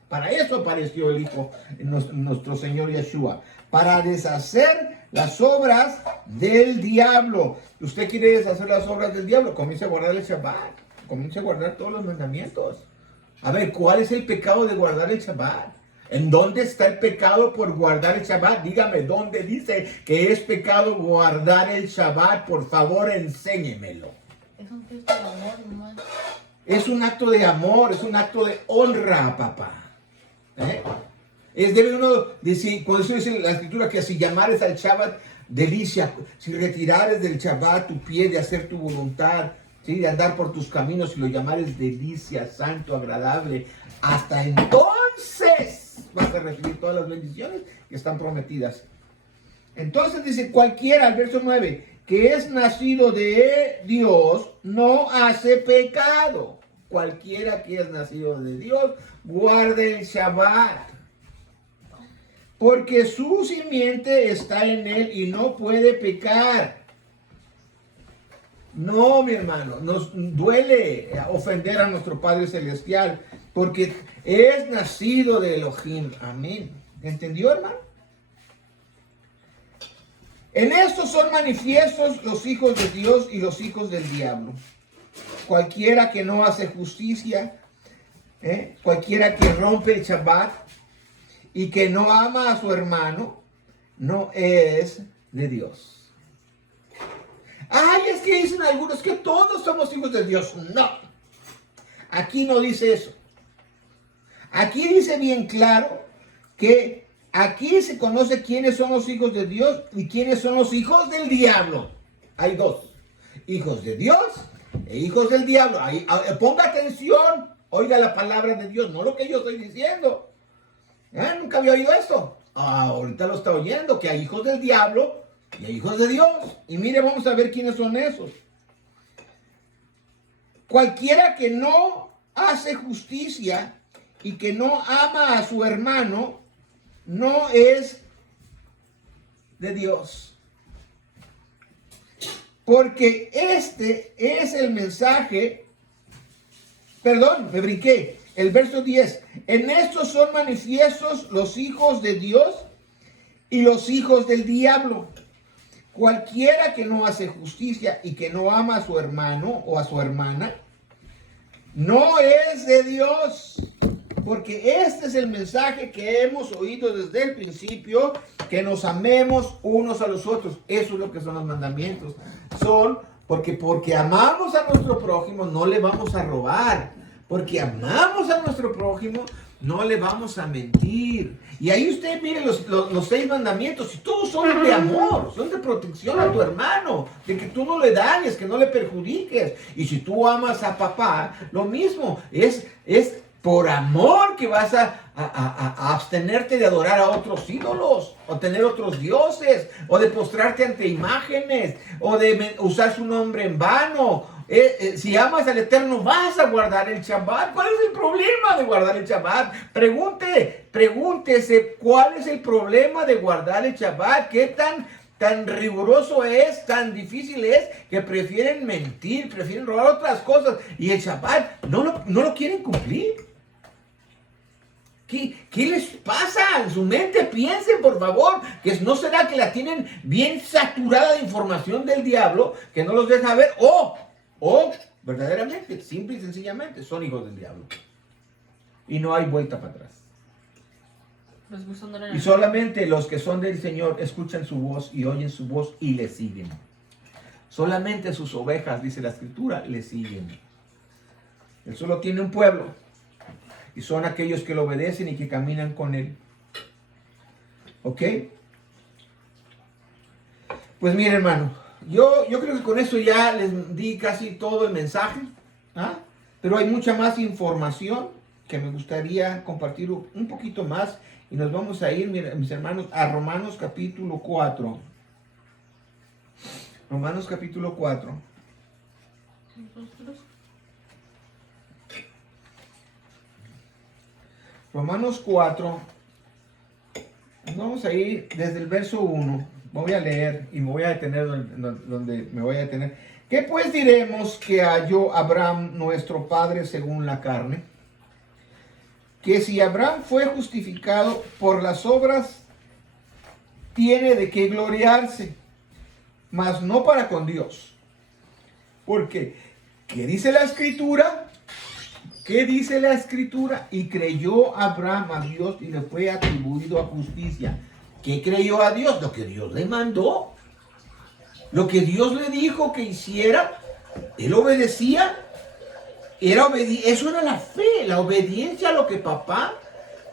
Para eso apareció el Hijo, nuestro Señor Yeshua, para deshacer las obras del diablo. ¿Usted quiere deshacer las obras del diablo? Comience a guardar el Shabbat, comience a guardar todos los mandamientos. A ver, ¿cuál es el pecado de guardar el Shabbat? ¿En dónde está el pecado por guardar el Shabbat? Dígame, ¿dónde dice que es pecado guardar el Shabbat? Por favor, enséñemelo. Es un gesto de amor, nomás. Es un acto de amor, es un acto de honra, papá. ¿eh? Debe uno decir, cuando eso dice la escritura, que si llamares al Shabbat delicia, si retirares del Shabbat tu pie de hacer tu voluntad, ¿sí? De andar por tus caminos, y lo llamares delicia, santo, agradable, hasta entonces vas a recibir todas las bendiciones que están prometidas. Entonces dice, cualquiera, al verso 9, que es nacido de Dios, no hace pecado. Cualquiera que es nacido de Dios, guarde el Shabbat, porque su simiente está en él y no puede pecar. No, mi hermano, nos duele ofender a nuestro Padre Celestial, porque es nacido de Elohim. Amén. ¿Entendió, hermano? En esto son manifiestos los hijos de Dios y los hijos del diablo. Cualquiera que no hace justicia, cualquiera que rompe el Shabbat y que no ama a su hermano, no es de Dios. Ay, es que dicen algunos que todos somos hijos de Dios. No, aquí no dice eso. Aquí dice bien claro que aquí se conoce quiénes son los hijos de Dios y quiénes son los hijos del diablo. Hay dos, hijos de Dios e hijos del diablo. Ahí, ponga atención, oiga la palabra de Dios, no lo que yo estoy diciendo. Nunca había oído esto. Ahorita lo está oyendo, que hay hijos del diablo y hay hijos de Dios. Y mire, vamos a ver quiénes son esos. Cualquiera que no hace justicia y que no ama a su hermano, no es de Dios. Porque este es el mensaje. Perdón, me brinqué. El verso 10. En estos son manifiestos los hijos de Dios y los hijos del diablo. Cualquiera que no hace justicia y que no ama a su hermano o a su hermana, no es de Dios. Porque este es el mensaje que hemos oído desde el principio, que nos amemos unos a los otros. Eso es lo que son los mandamientos. Son porque amamos a nuestro prójimo, no le vamos a robar. Porque amamos a nuestro prójimo, no le vamos a mentir. Y ahí usted mire los 6 mandamientos, y todos son de amor, son de protección a tu hermano, de que tú no le dañes, que no le perjudiques. Y si tú amas a papá, lo mismo, es por amor que vas a abstenerte de adorar a otros ídolos, o tener otros dioses, o de postrarte ante imágenes, o de usar su nombre en vano. Si amas al Eterno, vas a guardar el Shabbat. ¿Cuál es el problema de guardar el Shabbat? Pregúntese, ¿cuál es el problema de guardar el Shabbat? ¿Qué tan riguroso es, tan difícil es, que prefieren mentir, prefieren robar otras cosas, y el Shabbat no lo quieren cumplir? ¿Qué les pasa en su mente? Piensen, por favor, que no será que la tienen bien saturada de información del diablo, que no los deja ver, o verdaderamente, simple y sencillamente, son hijos del diablo. Y no hay vuelta para atrás. Y solamente los que son del Señor escuchan su voz y oyen su voz y le siguen. Solamente sus ovejas, dice la Escritura, le siguen. Él solo tiene un pueblo. Y son aquellos que lo obedecen y que caminan con él. ¿Ok? Pues mire, hermano. Yo creo que con eso ya les di casi todo el mensaje. Pero hay mucha más información que me gustaría compartir un poquito más. Y nos vamos a ir, mis hermanos, a Romanos capítulo 4. Romanos capítulo 4. Romanos 4. Vamos a ir desde el verso 1. Voy a leer y me voy a detener donde me voy a detener. ¿Qué pues diremos que halló Abraham nuestro padre según la carne? Que si Abraham fue justificado por las obras, tiene de qué gloriarse, mas no para con Dios. Porque, ¿qué dice la Escritura? ¿Qué dice la Escritura? Y creyó Abraham a Dios y le fue atribuido a justicia. ¿Qué creyó a Dios? Lo que Dios le mandó. Lo que Dios le dijo que hiciera. Él obedecía. Eso era la fe, la obediencia a lo que papá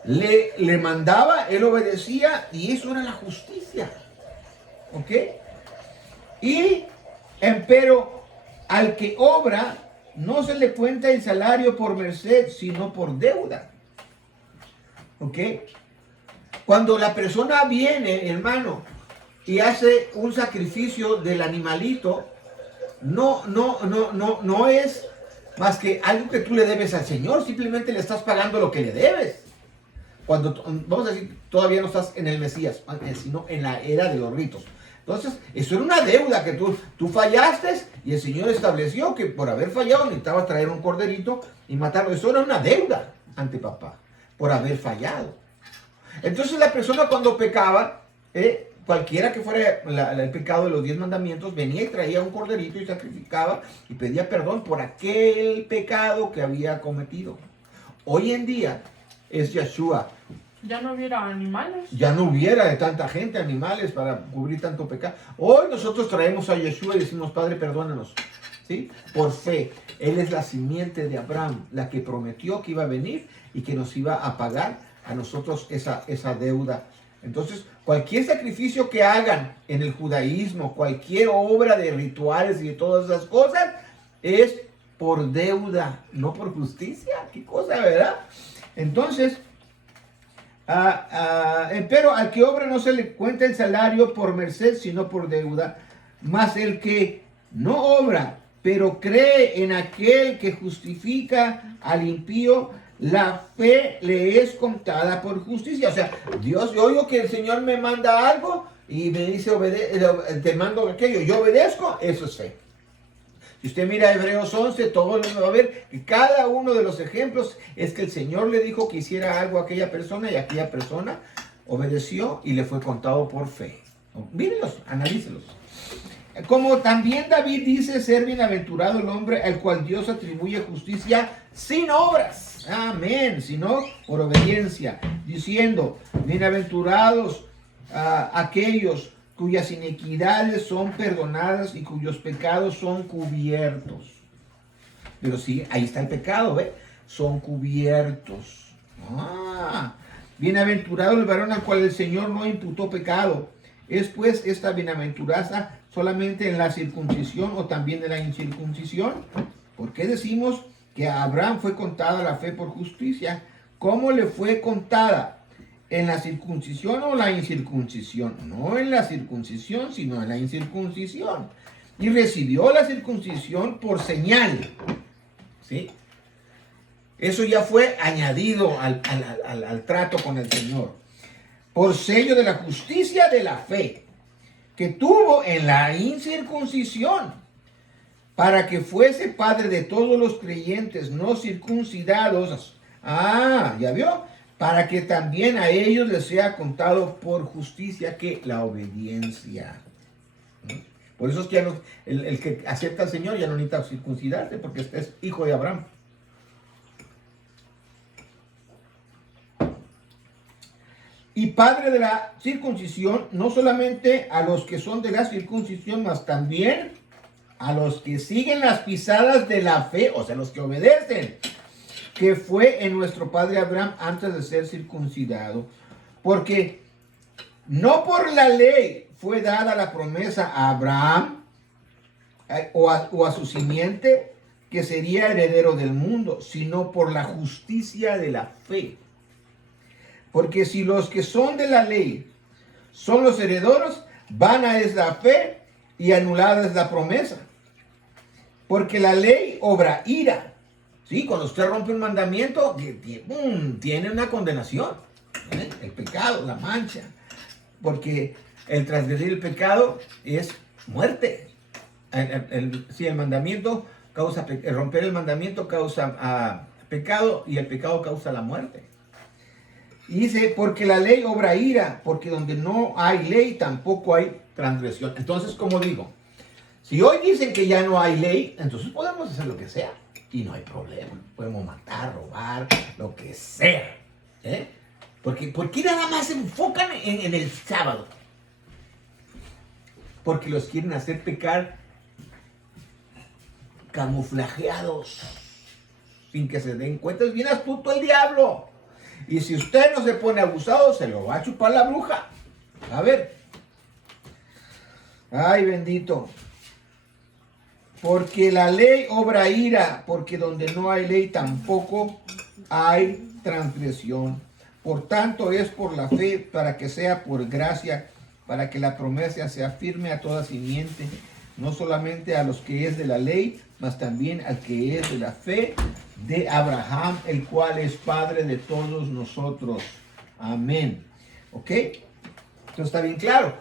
le mandaba, él obedecía y eso era la justicia. ¿Ok? Y empero al que obra no se le cuenta el salario por merced, sino por deuda. ¿Ok? Cuando la persona viene, hermano, y hace un sacrificio del animalito, no es más que algo que tú le debes al Señor, simplemente le estás pagando lo que le debes. Cuando, vamos a decir, todavía no estás en el Mesías, sino en la era de los ritos. Entonces, eso era una deuda que tú fallaste y el Señor estableció que por haber fallado necesitaba traer un corderito y matarlo. Eso era una deuda ante papá, por haber fallado. Entonces la persona cuando pecaba, cualquiera que fuera el pecado de los 10 mandamientos, venía y traía un corderito y sacrificaba y pedía perdón por aquel pecado que había cometido. Hoy en día es Yeshua. Ya no hubiera animales. Ya no hubiera de tanta gente, animales, para cubrir tanto pecado. Hoy nosotros traemos a Yeshua y decimos, Padre, perdónanos. ¿Sí? Por fe. Él es la simiente de Abraham, la que prometió que iba a venir y que nos iba a pagar a nosotros esa deuda. Entonces, cualquier sacrificio que hagan en el judaísmo, cualquier obra de rituales y de todas esas cosas, es por deuda, no por justicia. Qué cosa, ¿verdad? Entonces, pero al que obra no se le cuenta el salario por merced, sino por deuda. Mas el que no obra, pero cree en aquel que justifica al impío, la fe le es contada por justicia. O sea, Dios, yo oigo que el Señor me manda algo y me dice, te mando aquello, yo obedezco, eso es fe. Si usted mira Hebreos 11, todo lo va a ver que cada uno de los ejemplos es que el Señor le dijo que hiciera algo a aquella persona y aquella persona obedeció y le fue contado por fe. Mírenlos, analícelos. Como también David dice, ser bienaventurado el hombre al cual Dios atribuye justicia sin obras. Amén, sino por obediencia. Diciendo, bienaventurados aquellos cuyas iniquidades son perdonadas y cuyos pecados son cubiertos. Pero sí, ahí está el pecado, ¿ve? Son cubiertos. Bienaventurado el varón al cual el Señor no imputó pecado. ¿Es pues esta bienaventuranza solamente en la circuncisión o también en la incircuncisión? ¿Por qué decimos que a Abraham fue contada la fe por justicia? ¿Cómo le fue contada? ¿En la circuncisión o la incircuncisión? No en la circuncisión, sino en la incircuncisión. Y recibió la circuncisión por señal. ¿Sí? Eso ya fue añadido al trato con el Señor. Por sello de la justicia de la fe que tuvo en la incircuncisión, para que fuese padre de todos los creyentes no circuncidados. ¿Ya vio? Para que también a ellos les sea contado por justicia que la obediencia. Por eso es que ya no, el que acepta al Señor ya no necesita circuncidarse, porque es hijo de Abraham. Y padre de la circuncisión, no solamente a los que son de la circuncisión, mas también a los que siguen las pisadas de la fe, o sea, los que obedecen, que fue en nuestro padre Abraham antes de ser circuncidado. Porque no por la ley fue dada la promesa a Abraham o a su simiente, que sería heredero del mundo, sino por la justicia de la fe. Porque si los que son de la ley son los herederos, vana es la fe y anulada es la promesa. Porque la ley obra ira. Sí, cuando usted rompe un mandamiento, tiene una condenación. El pecado, la mancha. Porque el transgredir el pecado es muerte. El mandamiento causa, el romper el mandamiento causa pecado y el pecado causa la muerte. Y dice, porque la ley obra ira, porque donde no hay ley tampoco hay transgresión. Entonces, como digo, si hoy dicen que ya no hay ley, entonces podemos hacer lo que sea y no hay problema. Podemos matar, robar, lo que sea. Porque, ¿por qué nada más se enfocan en el sábado? Porque los quieren hacer pecar camuflajeados, sin que se den cuenta. Es bien astuto el diablo. Y si usted no se pone abusado, se lo va a chupar la bruja. A ver. Ay, bendito. Porque la ley obra ira, porque donde no hay ley tampoco hay transgresión. Por tanto es por la fe, para que sea por gracia, para que la promesa sea firme a toda simiente, no solamente a los que es de la ley, mas también al que es de la fe de Abraham, el cual es Padre de todos nosotros. Amén. ¿Ok? Esto está bien claro.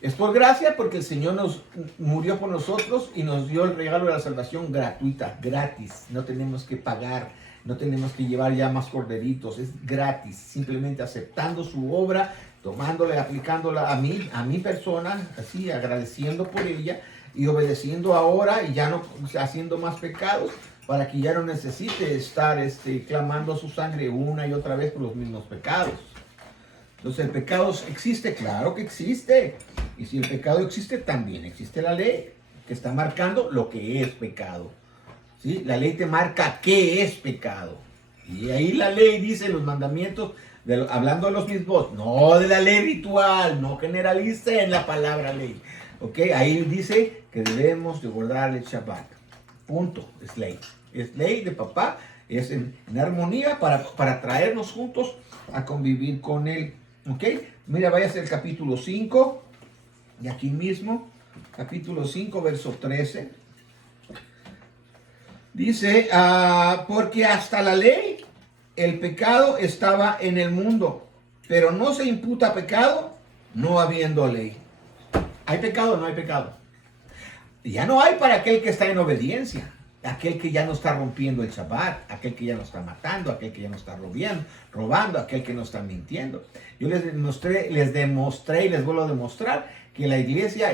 Es por gracia porque el Señor nos murió por nosotros y nos dio el regalo de la salvación gratuita, gratis. No tenemos que pagar, no tenemos que llevar ya más corderitos, es gratis. Simplemente aceptando su obra, tomándola, aplicándola a mi persona, así agradeciendo por ella y obedeciendo ahora y ya no haciendo más pecados para que ya no necesite estar clamando su sangre una y otra vez por los mismos pecados. Entonces, ¿el pecado existe? Claro que existe. Y si el pecado existe, también existe la ley, que está marcando lo que es pecado. ¿Sí? La ley te marca qué es pecado. Y ahí la ley dice los mandamientos, hablando de los mismos, no de la ley ritual, no generalice en la palabra ley. ¿Ok? Ahí dice que debemos de guardar el Shabbat. Punto. Es ley. Es ley de papá. Es en armonía para traernos juntos a convivir con él. ¿Ok? Mira, vaya a ser el capítulo 5. Y aquí mismo, capítulo 5, verso 13. Dice, porque hasta la ley, el pecado estaba en el mundo, pero no se imputa pecado, no habiendo ley. ¿Hay pecado o no hay pecado? Ya no hay para aquel que está en obediencia. Aquel que ya no está rompiendo el Shabbat, aquel que ya no está matando, aquel que ya no está robando, aquel que no está mintiendo. Yo les demostré y les vuelvo a demostrar que la iglesia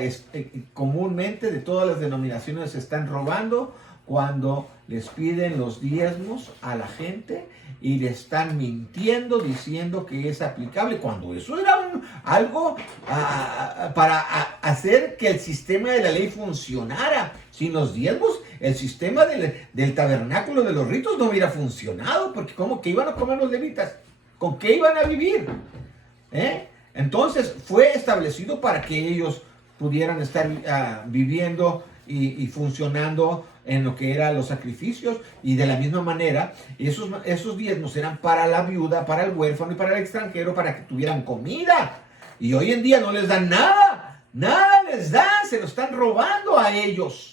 comúnmente de todas las denominaciones están robando cuando les piden los diezmos a la gente y le están mintiendo diciendo que es aplicable, cuando eso era algo para hacer que el sistema de la ley funcionara. Sin los diezmos, el sistema del tabernáculo de los ritos no hubiera funcionado, porque ¿cómo que iban a comer los levitas? ¿Con qué iban a vivir? Entonces fue establecido para que ellos pudieran estar viviendo y funcionando en lo que eran los sacrificios, y de la misma manera esos diezmos eran para la viuda, para el huérfano y para el extranjero, para que tuvieran comida. Y hoy en día no les dan nada les dan, se lo están robando a ellos.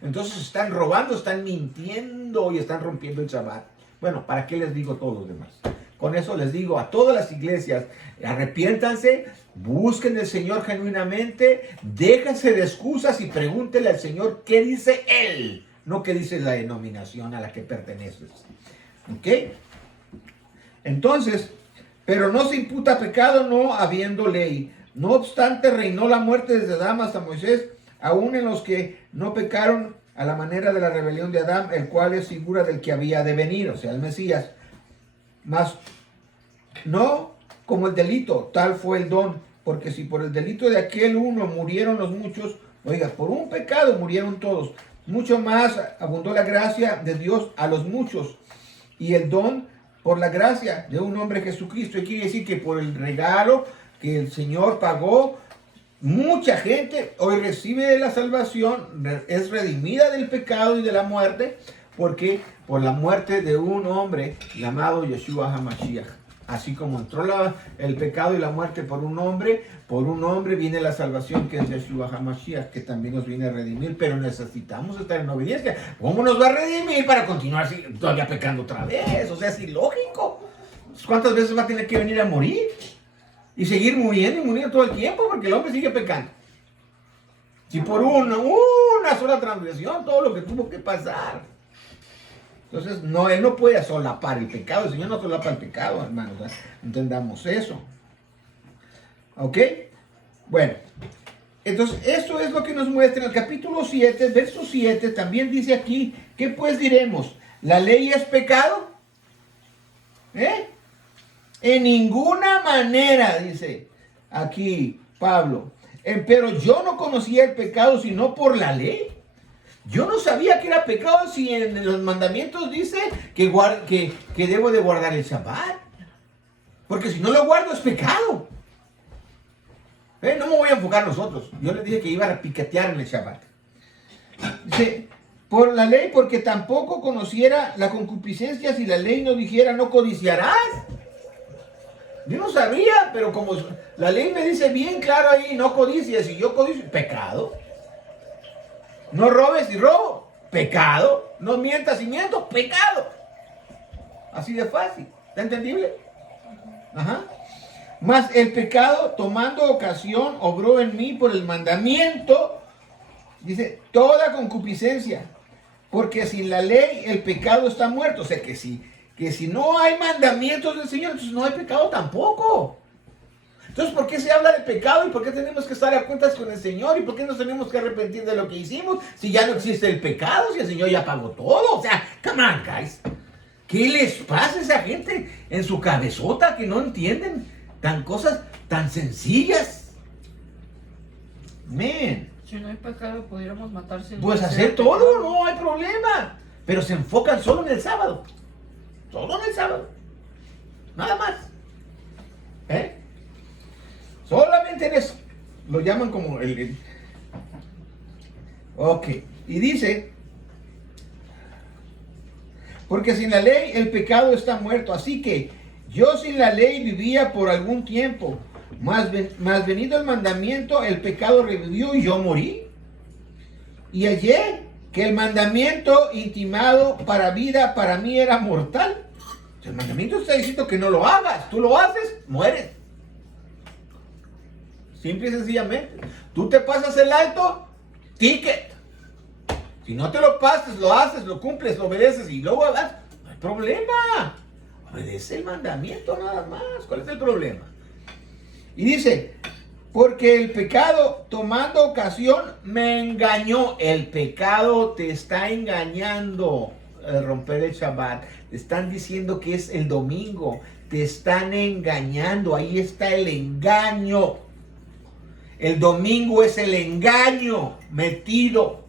Entonces están robando, están mintiendo y están rompiendo el Shabbat. Bueno, ¿para qué les digo todo lo demás? Con eso les digo a todas las iglesias, arrepiéntanse, busquen al Señor genuinamente, déjense de excusas y pregúntenle al Señor qué dice Él, no qué dice la denominación a la que perteneces. ¿Ok? Entonces, pero no se imputa pecado no habiendo ley. No obstante, reinó la muerte desde Adán hasta Moisés, aún en los que no pecaron a la manera de la rebelión de Adán, el cual es figura del que había de venir, o sea, el Mesías. Mas no como el delito, tal fue el don, porque si por el delito de aquel uno murieron los muchos, oiga, por un pecado murieron todos, mucho más abundó la gracia de Dios a los muchos, y el don por la gracia de un hombre Jesucristo. Y quiere decir que por el regalo que el Señor pagó, mucha gente hoy recibe la salvación, es redimida del pecado y de la muerte, porque por la muerte de un hombre llamado Yeshua HaMashiach. Así como entró el pecado y la muerte por un hombre viene la salvación, que es Yeshua HaMashiach, que también nos viene a redimir, pero necesitamos estar en obediencia. ¿Cómo nos va a redimir para continuar todavía pecando otra vez? O sea, es ilógico. ¿Cuántas veces va a tener que venir a morir? Y seguir muriendo y muriendo todo el tiempo, porque el hombre sigue pecando. Si por una sola transgresión, todo lo que tuvo que pasar. Entonces, no, Él no puede solapar el pecado. El Señor no solapa el pecado, hermanos. Entendamos eso. ¿Ok? Bueno, entonces, esto es lo que nos muestra en el capítulo 7, verso 7. También dice aquí, ¿qué pues diremos? ¿La ley es pecado? En ninguna manera, dice aquí Pablo. Pero yo no conocía el pecado sino por la ley. Yo no sabía que era pecado si en los mandamientos dice que debo de guardar el Shabbat. Porque si no lo guardo es pecado. No me voy a enfocar nosotros. Yo les dije que iba a piquetear en el Shabbat. Dice, por la ley, porque tampoco conociera la concupiscencia si la ley no dijera no codiciarás. Yo no sabía, pero como la ley me dice bien claro ahí, no codicies, y yo codicio, pecado. No robes y robo, pecado. No mientas y miento, pecado. Así de fácil. ¿Está entendible? Ajá. Mas el pecado, tomando ocasión, obró en mí por el mandamiento, dice, toda concupiscencia. Porque sin la ley el pecado está muerto. O sea que si no hay mandamientos del Señor, entonces no hay pecado tampoco. Entonces, ¿por qué se habla de pecado? ¿Y por qué tenemos que estar a cuentas con el Señor? ¿Y por qué nos tenemos que arrepentir de lo que hicimos? Si ya no existe el pecado, si el Señor ya pagó todo. O sea, come on, guys. ¿Qué les pasa a esa gente en su cabezota que no entienden cosas tan sencillas? Man. Si no hay pecado, pudiéramos matarse. Pues hacer todo, no hay problema. Pero se enfocan solo en el sábado. Solo en el sábado. Nada más. Solamente en eso. Lo llaman como el... Ok. Y dice... Porque sin la ley el pecado está muerto. Así que yo sin la ley vivía por algún tiempo. Mas venido el mandamiento, el pecado revivió y yo morí. Y hallé que el mandamiento intimado para vida para mí era mortal. El mandamiento está diciendo que no lo hagas. Tú lo haces, mueres. Simple y sencillamente. Tú te pasas el alto, ticket. Si no te lo pasas, lo haces, lo cumples, lo obedeces y luego vas, no hay problema. Obedece el mandamiento nada más. ¿Cuál es el problema? Y dice, porque el pecado tomando ocasión me engañó. El pecado te está engañando. El romper el Shabbat. Te están diciendo que es el domingo. Te están engañando. Ahí está el engaño. El domingo es el engaño metido.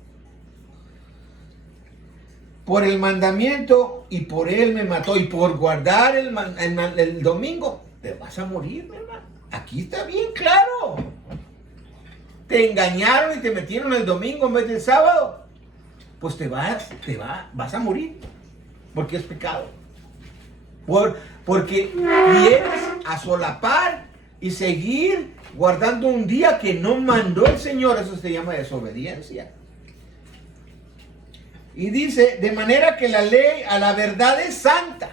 Por el mandamiento y por él me mató. Y por guardar el domingo te vas a morir, mi hermano. Aquí está bien claro. Te engañaron y te metieron el domingo en vez del sábado. Pues vas a morir. Porque es pecado. Porque quieres asolapar y seguir guardando un día que no mandó el Señor. Eso se llama desobediencia. Y dice, de manera que la ley a la verdad es santa.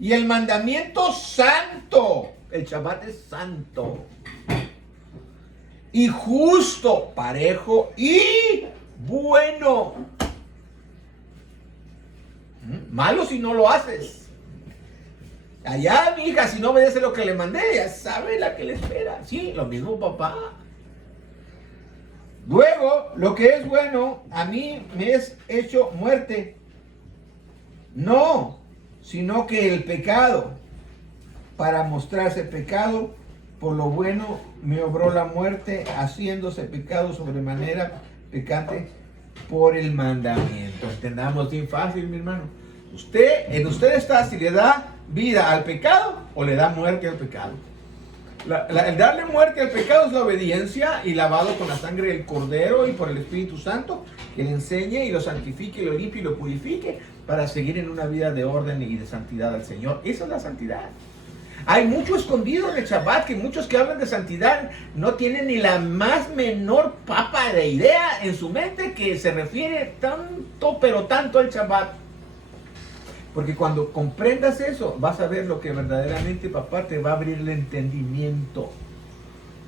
Y el mandamiento santo. El Shabbat es santo. Y justo, parejo y bueno. Malo si no lo haces. Allá, mi hija, si no obedece lo que le mandé, ya sabe la que le espera. Sí, lo mismo, papá. Luego, lo que es bueno, a mí me es hecho muerte. No, sino que el pecado, para mostrarse pecado, por lo bueno me obró la muerte, haciéndose pecado sobremanera pecante por el mandamiento. Entendamos bien fácil, mi hermano. En usted está si le da vida al pecado o le da muerte al pecado. El darle muerte al pecado es la obediencia y lavado con la sangre del Cordero y por el Espíritu Santo, que le enseñe y lo santifique, lo limpie y lo purifique para seguir en una vida de orden y de santidad al Señor. Esa es la santidad. Hay mucho escondido en el Shabbat, que muchos que hablan de santidad no tienen ni la más menor papa de idea en su mente que se refiere tanto, pero tanto al Shabbat. Porque cuando comprendas eso, vas a ver lo que verdaderamente papá te va a abrir el entendimiento.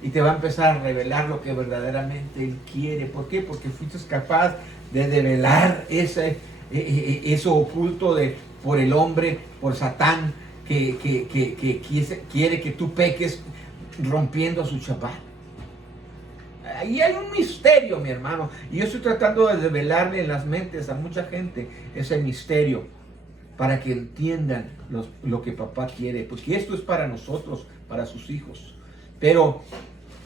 Y te va a empezar a revelar lo que verdaderamente Él quiere. ¿Por qué? Porque fuiste capaz de develar eso oculto por el hombre, por Satán, que quiere que tú peques rompiendo su Shabbat. Ahí hay un misterio, mi hermano. Y yo estoy tratando de develarle en las mentes a mucha gente ese misterio, para que entiendan lo que papá quiere, porque esto es para nosotros, para sus hijos. Pero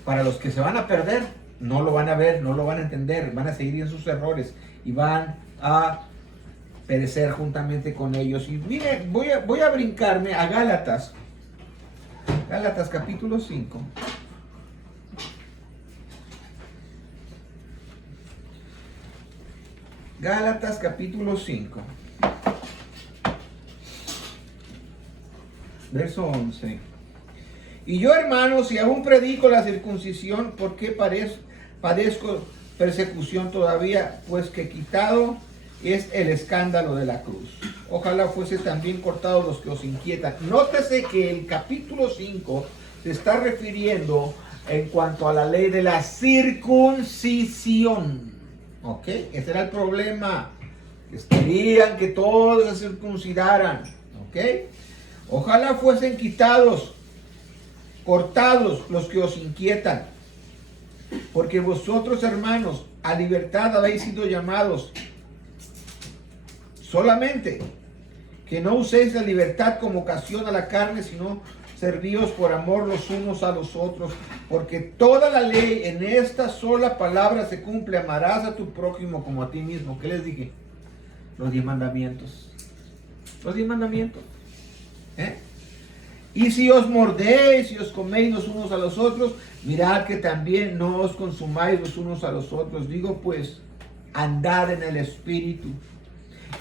para los que se van a perder, no lo van a ver, no lo van a entender, van a seguir en sus errores y van a perecer juntamente con ellos. Y mire, voy a brincarme a Gálatas. Gálatas capítulo 5. Gálatas capítulo 5. Verso 11. Y yo, hermanos, si aún predico la circuncisión, ¿por qué padezco persecución todavía? Pues que quitado es el escándalo de la cruz. Ojalá fuese también cortado los que os inquietan. Nótese que el capítulo 5 se está refiriendo en cuanto a la ley de la circuncisión. ¿Ok? Ese era el problema. Querían que todos se circuncidaran. ¿Ok? Ojalá fuesen quitados, cortados los que os inquietan. Porque vosotros, hermanos, a libertad habéis sido llamados. Solamente que no uséis la libertad como ocasión a la carne, sino servíos por amor los unos a los otros. Porque toda la ley en esta sola palabra se cumple: amarás a tu prójimo como a ti mismo. ¿Qué les dije? Los 10 mandamientos. Los 10 mandamientos. Y si os mordéis y os coméis los unos a los otros, mirad que también no os consumáis los unos a los otros. Digo pues, andad en el Espíritu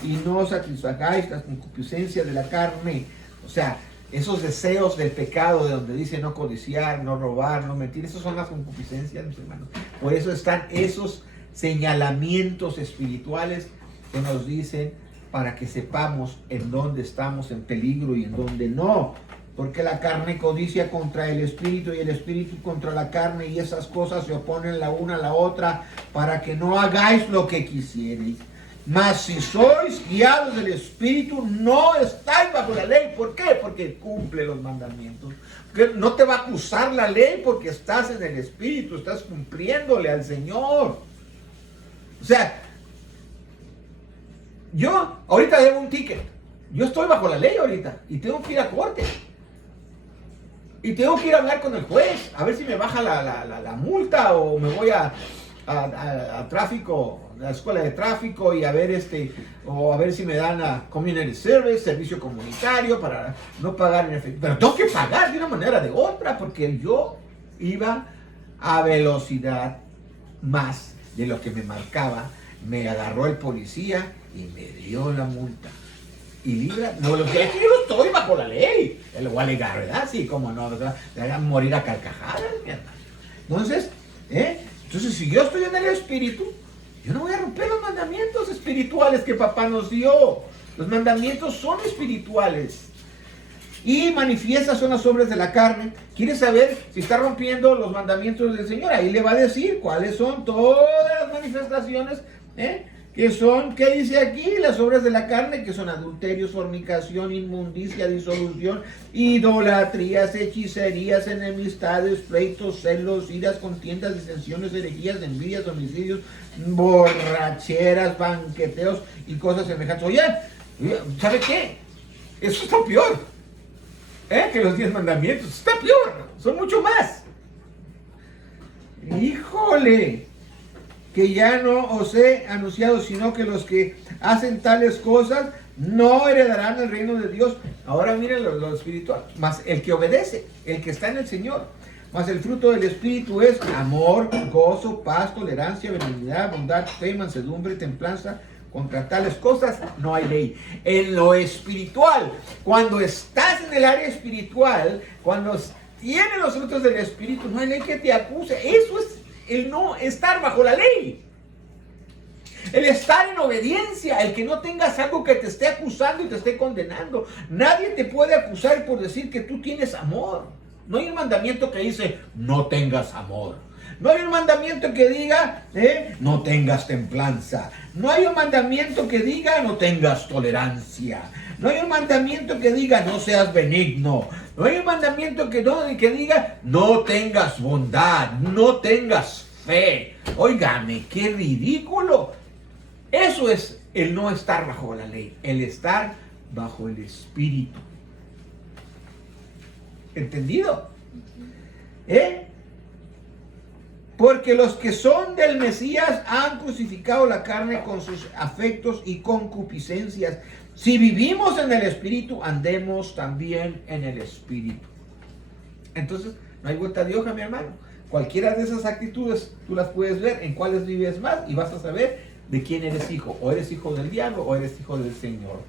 y no satisfagáis la concupiscencia de la carne. O sea, esos deseos del pecado, de donde dice no codiciar, no robar, no mentir, esas son las concupiscencias, mis hermanos. Por eso están esos señalamientos espirituales que nos dicen, para que sepamos en dónde estamos en peligro y en dónde no. Porque la carne codicia contra el espíritu y el espíritu contra la carne, y esas cosas se oponen la una a la otra para que no hagáis lo que quisierais. Mas si sois guiados del espíritu, no estáis bajo la ley. ¿Por qué? Porque cumple los mandamientos. Porque no te va a acusar la ley porque estás en el espíritu, estás cumpliéndole al Señor. O sea, yo ahorita debo un ticket. Yo estoy bajo la ley ahorita y tengo que ir a corte. Y tengo que ir a hablar con el juez a ver si me baja la multa, o me voy a tráfico, a la escuela de tráfico, y a ver o a ver si me dan a community service, servicio comunitario, para no pagar en efectivo. Pero tengo que pagar de una manera o de otra porque yo iba a velocidad más de lo que me marcaba. Me agarró el policía y me dio la multa. Y libra, no, lo que es que yo no estoy bajo la ley. Lo voy a alegar, ¿verdad? Sí, como no, ¿verdad? Te van a morir a carcajadas, mi hermano. Entonces, si yo estoy en el espíritu, yo no voy a romper los mandamientos espirituales que papá nos dio. Los mandamientos son espirituales. Y manifiestas son las obras de la carne. ¿Quieres saber si está rompiendo los mandamientos del Señor? Ahí le va a decir cuáles son todas las manifestaciones, que son, ¿qué dice aquí? Las obras de la carne, que son adulterios, fornicación, inmundicia, disolución, idolatrías, hechicerías, enemistades, pleitos, celos, iras, contiendas, disensiones, herejías, envidias, homicidios, borracheras, banqueteos y cosas semejantes. Oye, ¿sabe qué? Eso está peor que los 10 mandamientos. Está peor, son mucho más. Híjole, que ya no os he anunciado, sino que los que hacen tales cosas no heredarán el reino de Dios. Ahora miren lo espiritual. Mas el que obedece, el que está en el Señor. Mas el fruto del Espíritu es amor, gozo, paz, tolerancia, benignidad, bondad, fe, mansedumbre, templanza. Contra tales cosas no hay ley. En lo espiritual, cuando estás en el área espiritual, cuando tienes los frutos del Espíritu, no hay ley que te acuse. Eso es el no estar bajo la ley. El estar en obediencia, el que no tengas algo que te esté acusando y te esté condenando. Nadie te puede acusar por decir que tú tienes amor. No hay un mandamiento que dice no tengas amor. No hay un mandamiento que diga no tengas templanza. No hay un mandamiento que diga no tengas tolerancia. No hay un mandamiento que diga no seas benigno. No hay un mandamiento que diga no tengas bondad, no tengas fe. Óigame, qué ridículo. Eso es el no estar bajo la ley, el estar bajo el Espíritu. ¿Entendido? Porque los que son del Mesías han crucificado la carne con sus afectos y concupiscencias. Si vivimos en el Espíritu, andemos también en el Espíritu. Entonces, no hay vuelta de hoja, mi hermano. Cualquiera de esas actitudes, tú las puedes ver en cuáles vives más y vas a saber de quién eres hijo. O eres hijo del diablo o eres hijo del Señor.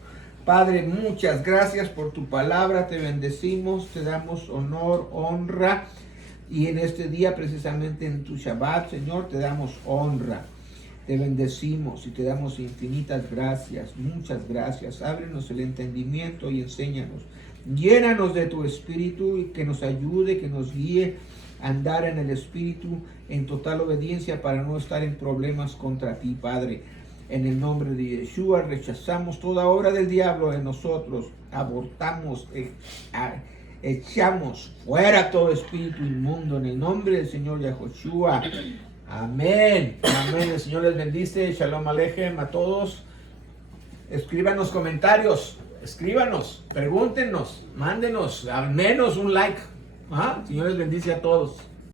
Padre, muchas gracias por tu palabra. Te bendecimos, te damos honor, honra. Y en este día, precisamente en tu Shabbat, Señor, te damos honra. Te bendecimos y te damos infinitas gracias. Muchas gracias. Ábrenos el entendimiento y enséñanos. Llénanos de tu Espíritu y que nos ayude, que nos guíe a andar en el Espíritu en total obediencia para no estar en problemas contra ti, Padre. En el nombre de Yeshua rechazamos toda obra del diablo en nosotros. Abortamos, echamos fuera todo espíritu inmundo en el nombre del Señor Yahushua. Amén. Amén. El Señor les bendice. Shalom Alejem a todos. Escríbanos comentarios. Escríbanos. Pregúntenos. Mándenos al menos un like. El Señor les bendice a todos.